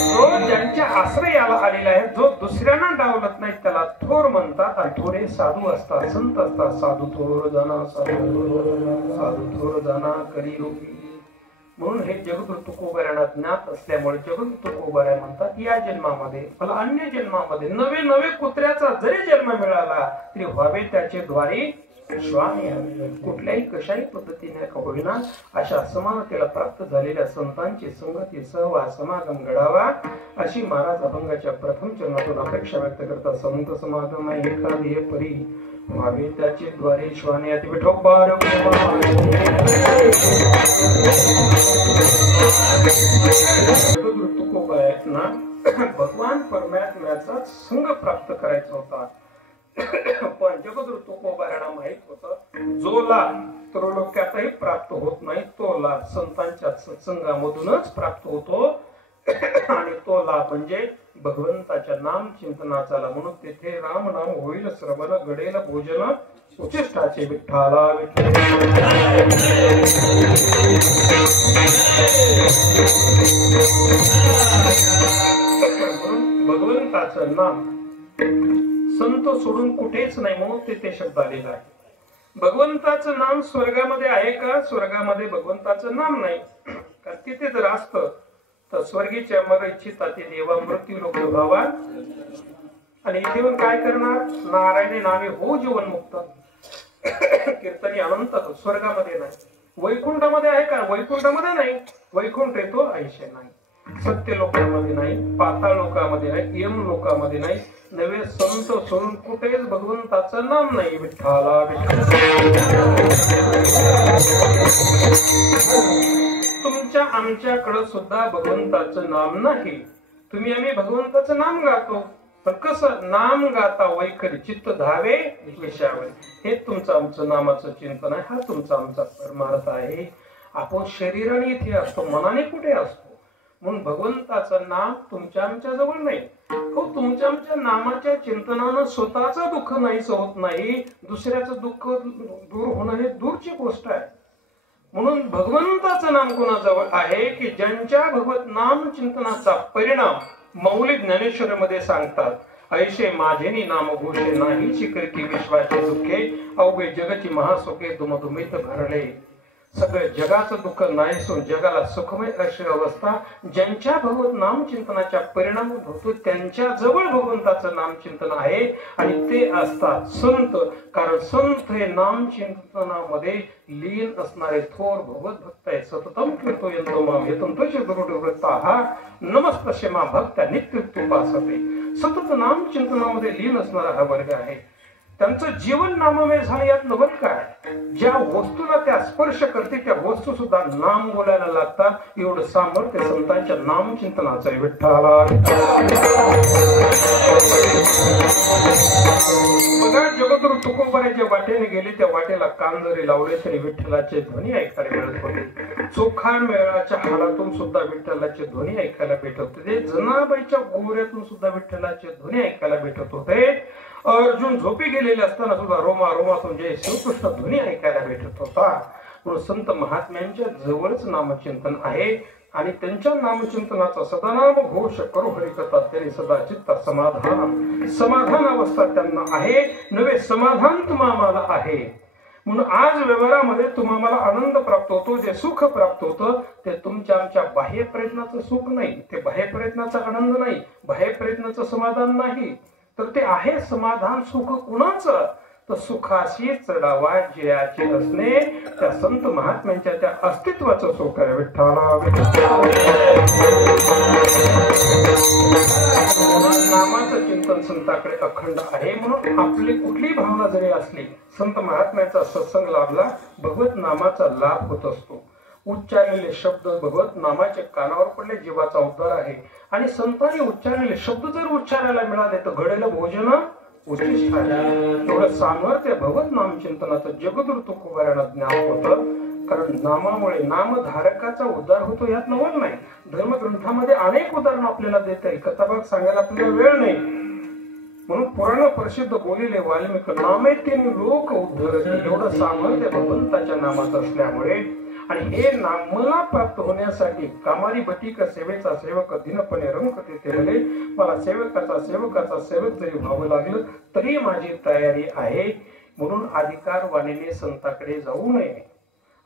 जो ज्यांच्या आश्रयाला आलेला आहे, जो दुसऱ्यांना डावलत नाही, त्याला थोर म्हणतात। आणि थोरे साधू असतात, संत असतात। साधू थोर जाना, साधू थोर जाना करी रोगी। म्हणून हे जगद्गुरु तुकोबाऱ्यांना ज्ञात असल्यामुळे जगद्गुरु तुकोबाऱ्या म्हणतात, या जन्मामध्ये मला अन्य जन्मामध्ये नवे नवे कुत्र्याचा जरी जन्म मिळाला तरी व्हावे त्याचे द्वारे श्वाने। कुठल्याही कशाही पद्धतीने होईना अशा समानतेला प्राप्त झालेल्या संतांची संगती सहवास समागम घडावा अशी महाराज अभंगाच्या प्रथम चरणातून अपेक्षा व्यक्त करतात। संत समागम एखादी परी व्हावे त्याचे द्वारे श्वाने। अति विठोबा जगद्गुरु तुकोबाऱ्यांना भगवान परमात्म्याचा संग प्राप्त करायचा होता, पण जगद्गुरु तुकोबाऱ्यांना माहित होतं जो लाभ त्रिलोक्यातही प्राप्त होत नाही तो लाभ संतांच्या सत्संगामधूनच प्राप्त होतो। आणि तो लाभ म्हणजे भगवंताच्या नाम चिंतनाचा लाभ। म्हणून तेथे राम नाम होईल श्रवण घडेल भोजन उचिष्टाचे विठ्ठला भगवंताचं नाम संत सोडून कुठेच नाही, म्हणून ते शब्द आलेला आहे। भगवंताचं नाम स्वर्गामध्ये आहे का? स्वर्गामध्ये भगवंताचं नाम नाही, कारण तिथे जर असतं तर स्वर्गीचे अमर इच्छिता ते देवा मृत्यू लोक भावा। आणि इथे काय करणार? नारायणी नामे हो जीवन मुक्त कीर्तनी अनंत। स्वर्गामध्ये नाही, वैकुंठामध्ये आहे का? वैकुंठामध्ये नाही, वैकुंठ येतो ऐशे नाही, सत्य लोकांमध्ये नाही, पाताळ लोकांमध्ये नाही, यम लोकांमध्ये नाही, नवे संत सोडून कुठेच भगवंताचं नाम नाही विठ्ठला। तुमच्या आमच्याकडे सुद्धा भगवंताचं नाम नाही। तुम्ही आम्ही भगवंताचं नाम गातो, पण कसं नाम गाता वैखरी चित्त धावे विषयावर, हे तुमचं आमचं नामाचं चिंतन आहे, हा तुमचा आमचा परमार्थ आहे। आपण शरीराने इथे असतो, मनाने कुठे असतो? म्हणून भगवंताचं नाम तुमच्या आमच्या जवळ नाही। हो, तुमच्या आमच्या नामाच्या चिंतनानं स्वतःचं दुःख नाहीच होत नाही, दुसऱ्याचं दुःख दूर होणं हे दूरची गोष्ट आहे। म्हणून भगवंताचं नाम कोणाजवळ आहे की ज्यांच्या भगवत नाम चिंतनाचा परिणाम मौलिक ज्ञानेश्वर मध्ये सांगतात, ऐशे माझेनी नाम घोषे नाही शिखर की विश्वाचे दुःखे अवघे जगची महासुखे दुमधुमित भरले। सगळं जगाचं दुःख नाहीसून जगाला सुखमय अशी अवस्था ज्यांच्या भगवत नाम चिंतनाच्या परिणाम होतो त्यांच्या जवळ भगवंताचं नाम चिंतन आहे। आणि ते असतात संत, कारण संत हे नाम चिंतनामध्ये लीन असणारे थोर भगवत भक्त आहे। सततम कीर्तो यंतो माम यतंतोचे दुरुडवृत्ता हा नमस्तस्य मा भक्त्या नित्युपासते। सतत नाम चिंतनामध्ये लीन असणारा हा वर्ग आहे। त्यांचं जीवन नाममय झालं, यात नवल काय? ज्या वस्तूला त्या स्पर्श करते त्या वस्तू सुद्धा नाम बोलायला लागतात, एवढं सामर्थ्य संतांच्या नाम चिंतनाचं आहे विठ्ठला। बघा, जगद्गुरु तुकोबाऱ्याच्या वाटेने गेले, त्या वाटेला कान जरी लावले तरी विठ्ठलाचे ध्वनी ऐकायला मिळत होते। चोखा मेळाच्या हालातून सुद्धा विठ्ठलाचे ध्वनी ऐकायला भेटत होते, जनाबाईच्या गोऱ्यातून सुद्धा विठ्ठलाचे ध्वनी ऐकायला भेटत होते। अर्जुन झोपी गेलेले असताना सुद्धा रोमा रोमातून जय श्रीकृष्ण ध्वनी ऐकायला भेटत होता। म्हणून संत महात्म्यांच्या जवळच नामचिंतन आहे आणि त्यांच्या नामचिंतनाचा सदानाम घोष करू हरिकथा त्यांनी सदा चित्त समाधान समाधान अवस्था त्यांना आहे, नवे समाधान तुम्हाला आहे। म्हणून आज व्यवहारामध्ये तुम्हाला आनंद प्राप्त होतो, जे सुख प्राप्त होतं ते तुमच्या आमच्या बाह्य प्रयत्नाचं सुख नाही, ते बाह्य प्रयत्नाचा आनंद नाही, बाह्य प्रयत्नाचं समाधान नाही, तर ते आहे समाधान सुख कुणाचं? तर सुखाशी चढावा जयाचे असणे त्या संत महात्म्यांच्या त्या अस्तित्वाचं सुख आहे विठ्ठला। नामाचं चिंतन संताकडे अखंड आहे, म्हणून आपली कुठली भावना जरी असली संत महात्म्याचा सत्संग लाभला भगवत नामाचा लाभ होत असतो। उच्चारलेले शब्द भगवत नामाच्या कानावर पडले जीवाचा उद्धार आहे। आणि संतांनी उच्चारलेले शब्द जर उच्चारायला मिळाले तर घडेल भोजन उचिष्ट आहे। एवढं सामर्थ्य भगवत नाम चिंतनाचं जगद्गुरु तुकोबाऱ्यांना ज्ञान होतं, कारण नामामुळे नामधारकाचा उद्धार होतो, यात नवल नाही। धर्मग्रंथामध्ये अनेक उदाहरणं आपल्याला देता येईल, कथाभाग सांगायला आपल्याला वेळ नाही, म्हणून पुराण प्रसिद्ध बोलिले वाल्मिक नामे तीन लोक उद्धरती. एवढं सामर्थ्य भगवंताच्या नामात असल्यामुळे आणि हे नाम मला प्राप्त होण्यासाठी कामारी बटिक सेवेचा सेवक दिनपणे रंग तेथे भले. मला सेवकाचा सेवक जरी व्हावं लागलं तरी माझी तयारी आहे. म्हणून अधिकारवाणीने संताकडे जाऊ नये.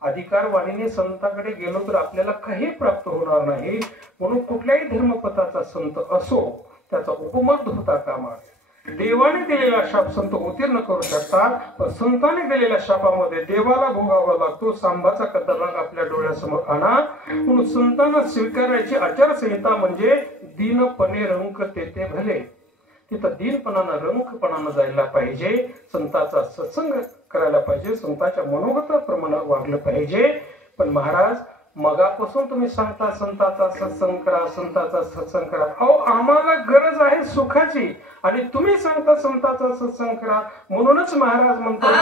अधिकारवाणीने संताकडे गेलो तर आपल्याला काही प्राप्त होणार नाही. म्हणून कुठल्याही धर्मपथाचा संत असो त्याचा उपमत होता कामा नये. देवाने दिलेला शाप संत उत्तीर्ण करू शकतात, पण संतांनी दिलेल्या शापामध्ये देवाला भोगावा लागतो. सांबाचा कथाभाग आपल्या डोळ्यासमोर आणा. म्हणून संतांना स्वीकारायची आचारसंहिता म्हणजे दीनपणे रंक तेथे भले. तिथं दीनपणानं रंकपणानं जायला पाहिजे. संताचा सत्संग करायला पाहिजे. संतांच्या मनोगताप्रमाणे वागलं पाहिजे. पण महाराज मगापासून तुम्ही सांगता संताचा सत्संग करा. अहो आम्हाला गरज आहे सुखाची आणि तुम्ही सांगता संताचा सत्संग करा. म्हणूनच महाराज म्हणतात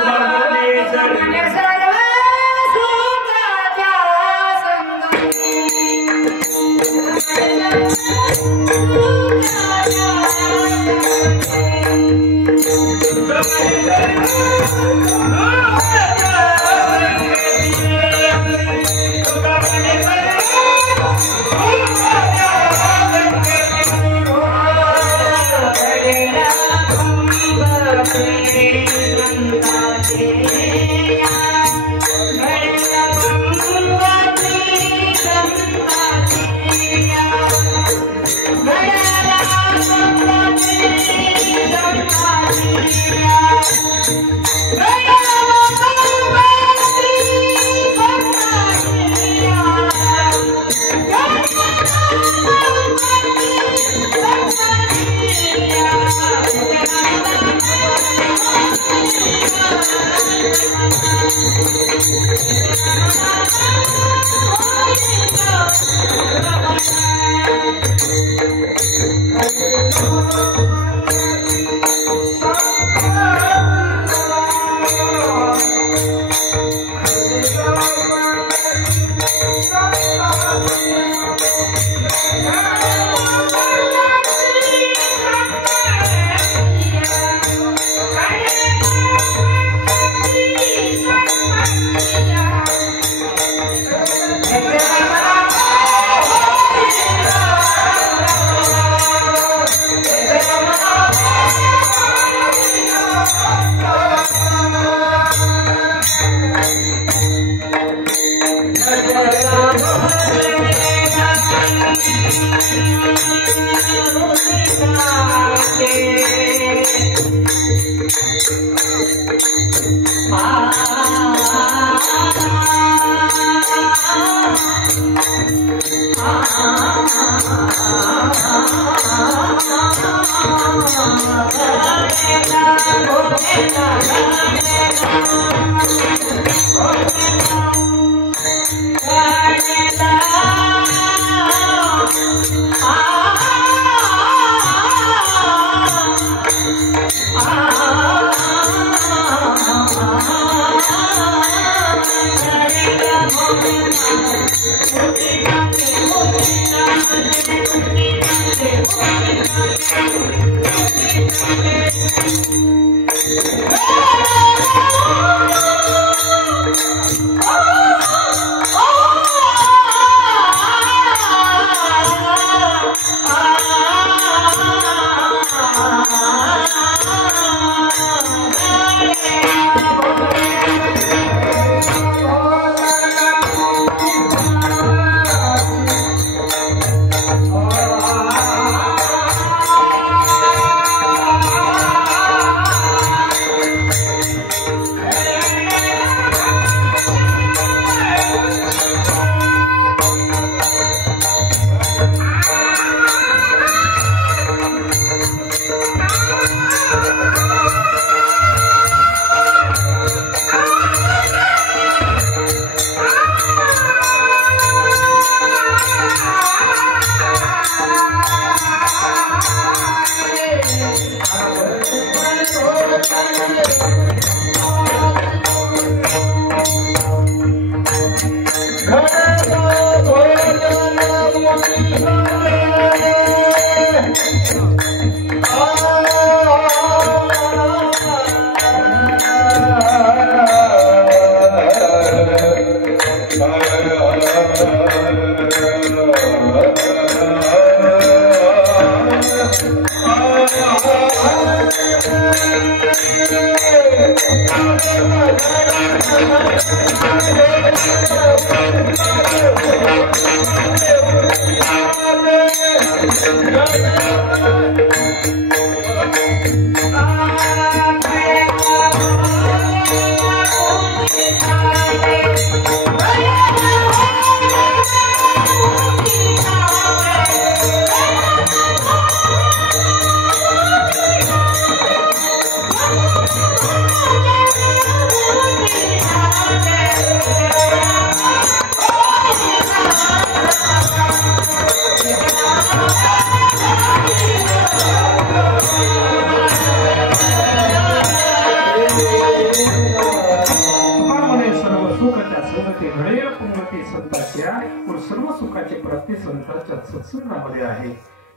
सर्व सुखाची प्राप्ती संतांच्या सत्संगामध्ये आहे.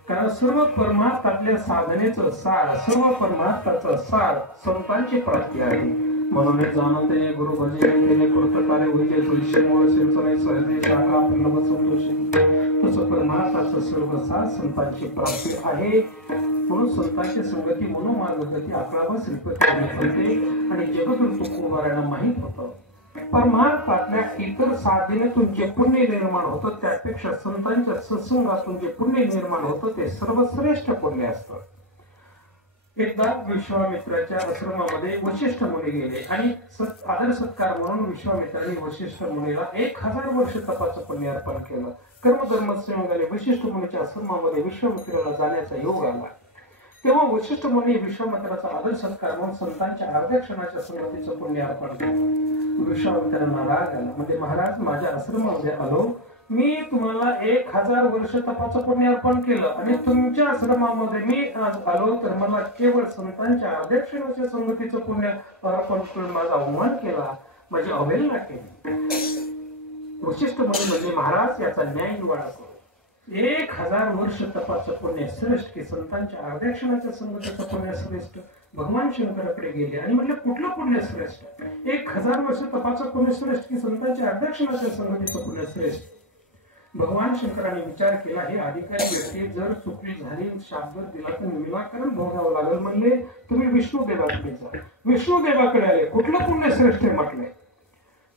कारण सर्व परमार्थातल्या साधनेचं सार, सर्व परमार्थाचं सार संतांची प्राप्ती आहे. म्हणून जाणते गुरु भजने केले कृत कार्य होते तुलशी मूळ सिंचने सहजे शाखा पल्लव संतोषी. तसं परमार्थाचं सर्व सार संतांची प्राप्ती आहे. म्हणून संतांची संगती मनोमार्गगती अकरावा श्रीपती होते आणि जगद्गुरु तुकोबारायांना माहित होतं. परमार्थातल्या इतर साधनेतून जे पुण्य निर्माण होतं त्यापेक्षा संतांच्या सत्संगातून जे पुण्य निर्माण होतं ते सर्वश्रेष्ठ पुण्य असतं. एकदा विश्वामित्राच्या आश्रमामध्ये वशिष्ठ मुनी गेले आणि आदर सत्कार म्हणून विश्वामित्राने वशिष्ठ मुनीला 1000 वर्ष तपाचं पुण्य अर्पण केलं. कर्मधर्म संयोगाने वशिष्ठ मुनीच्या आश्रमामध्ये विश्वामित्राला जाण्याचा योग आला. तेव्हा वशिष्ठ मुनी विश्वामित्राचा आदर सत्कार म्हणून संतांच्या अर्ध्या क्षणाच्या संगतीचं पुण्य अर्पण केलं. विश्वामित्रांना राग आला. म्हणजे महाराज माझ्या आश्रमामध्ये आलो, मी तुम्हाला 1000 वर्ष तपाचं पुण्य अर्पण केलं आणि तुमच्या आश्रमामध्ये मी आज आलो तर मला केवळ संतांच्या अर्ध्या क्षणाच्या संगतीचं पुण्य अर्पण करून माझा अवमान केला, माझी अवहेलना केली. वशिष्ठ मुनी म्हणजे महाराज याचा न्याय निवाडा करा. 1000 वर्ष तपाचं पुण्य श्रेष्ठ की संतांच्या अर्ध्या क्षणाच्या संगतीचं पुण्य श्रेष्ठ. भगवान शंकराकडे गेले आणि म्हटले कुठलं पुण्य श्रेष्ठ? 1000 वर्ष तपाचं पुण्य श्रेष्ठ की संतांच्या अर्ध्या क्षणाच्या संगतीचं पुण्य श्रेष्ठ? भगवान शंकराने विचार केला, हे अधिकारी व्यक्ती जर चुकी झाली शाब्द दिला तर विनाकारण भोगावं लागेल. म्हणले तुम्ही विष्णुदेवाकडे जा. विष्णुदेवाकडे आले. कुठलं पुण्य श्रेष्ठ म्हटले.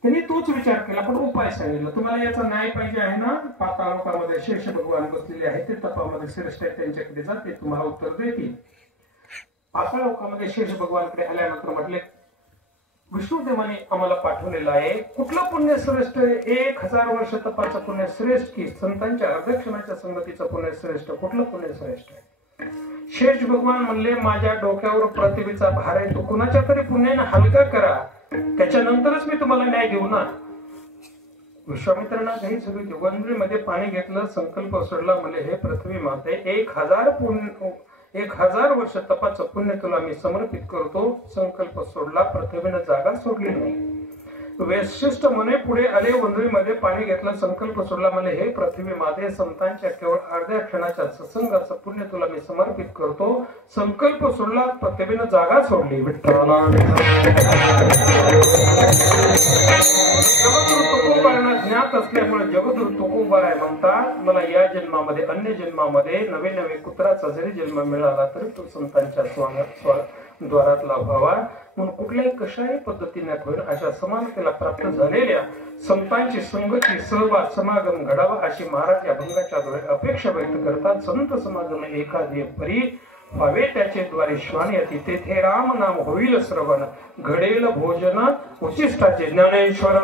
त्यांनी तोच विचार केला पण उपाय सांगितला. तुम्हाला याचा न्याय पाहिजे आहे ना, पाताळोकामध्ये शेष भगवान बसलेले आहेत ते तपामध्ये श्रेष्ठ आहेत, त्यांच्याकडे जा, ते तुम्हाला उत्तर देतील. पाताळोकामध्ये शेष भगवानकडे आल्यानंतर म्हटले विष्णुदेवाने आम्हाला पाठवलेलं आहे. कुठलं पुण्य श्रेष्ठ? 1000 वर्ष तपाचं पुण्य श्रेष्ठ की संतांच्या अर्ध्या क्षणाच्या संगतीचं पुण्य श्रेष्ठ? कुठलं पुण्य श्रेष्ठ आहे? शेष भगवान म्हणले माझ्या डोक्यावर पृथ्वीचा भार आहे, तो कुणाच्या तरी पुण्याने हलका करा, त्याच्यानंतरच मी तुम्हाला न्याय देऊ ना. विश्वामित्रांना काही सगळी वनरीमध्ये पाणी घेतलं, संकल्प सोडला. म्हणजे हे पृथ्वी माते 1000 वर्ष तपाचं पुण्य तुला मी समर्पित करतो. संकल्प सोडला, पृथ्वीनं जागा सोडली नाही. वैशिष्ट मुने पुढे आले, वनरीमध्ये पाणी घेतलं, संकल्प सोडला. म्हणजे हे पृथ्वी माते संतांच्या केवळ अर्ध्या क्षणाच्या सत्संगाचं पुण्य तुला मी समर्पित करतो. संकल्प सोडला, पृथ्वीनं जागा सोडली. विठ्ठला जगद्गुरु तुकोबारांना ज्ञात असल्यामुळे जगद्गुरु तुकोबाराय म्हणतात मला या जन्मामध्ये अन्य जन्मामध्ये नवे नवे कुत्राचा जरी जन्म मिळाला तरी तो संतांच्या द्वारातला व्हावा. म्हणून कुठल्याही कशाही पद्धतीने होईल अशा समानतेला प्राप्त झालेल्या संतांची संगती सहवास समागम घडावा अशी महाराज या भंगाच्या द्वारे अपेक्षा व्यक्त करतात. संत समागम एखादी परी व्हावे त्याचे द्वारे श्वान येते, तेथे राम नाम होईल श्रवण, घडेल भोजन उचिष्टाचे. ज्ञानेश्वर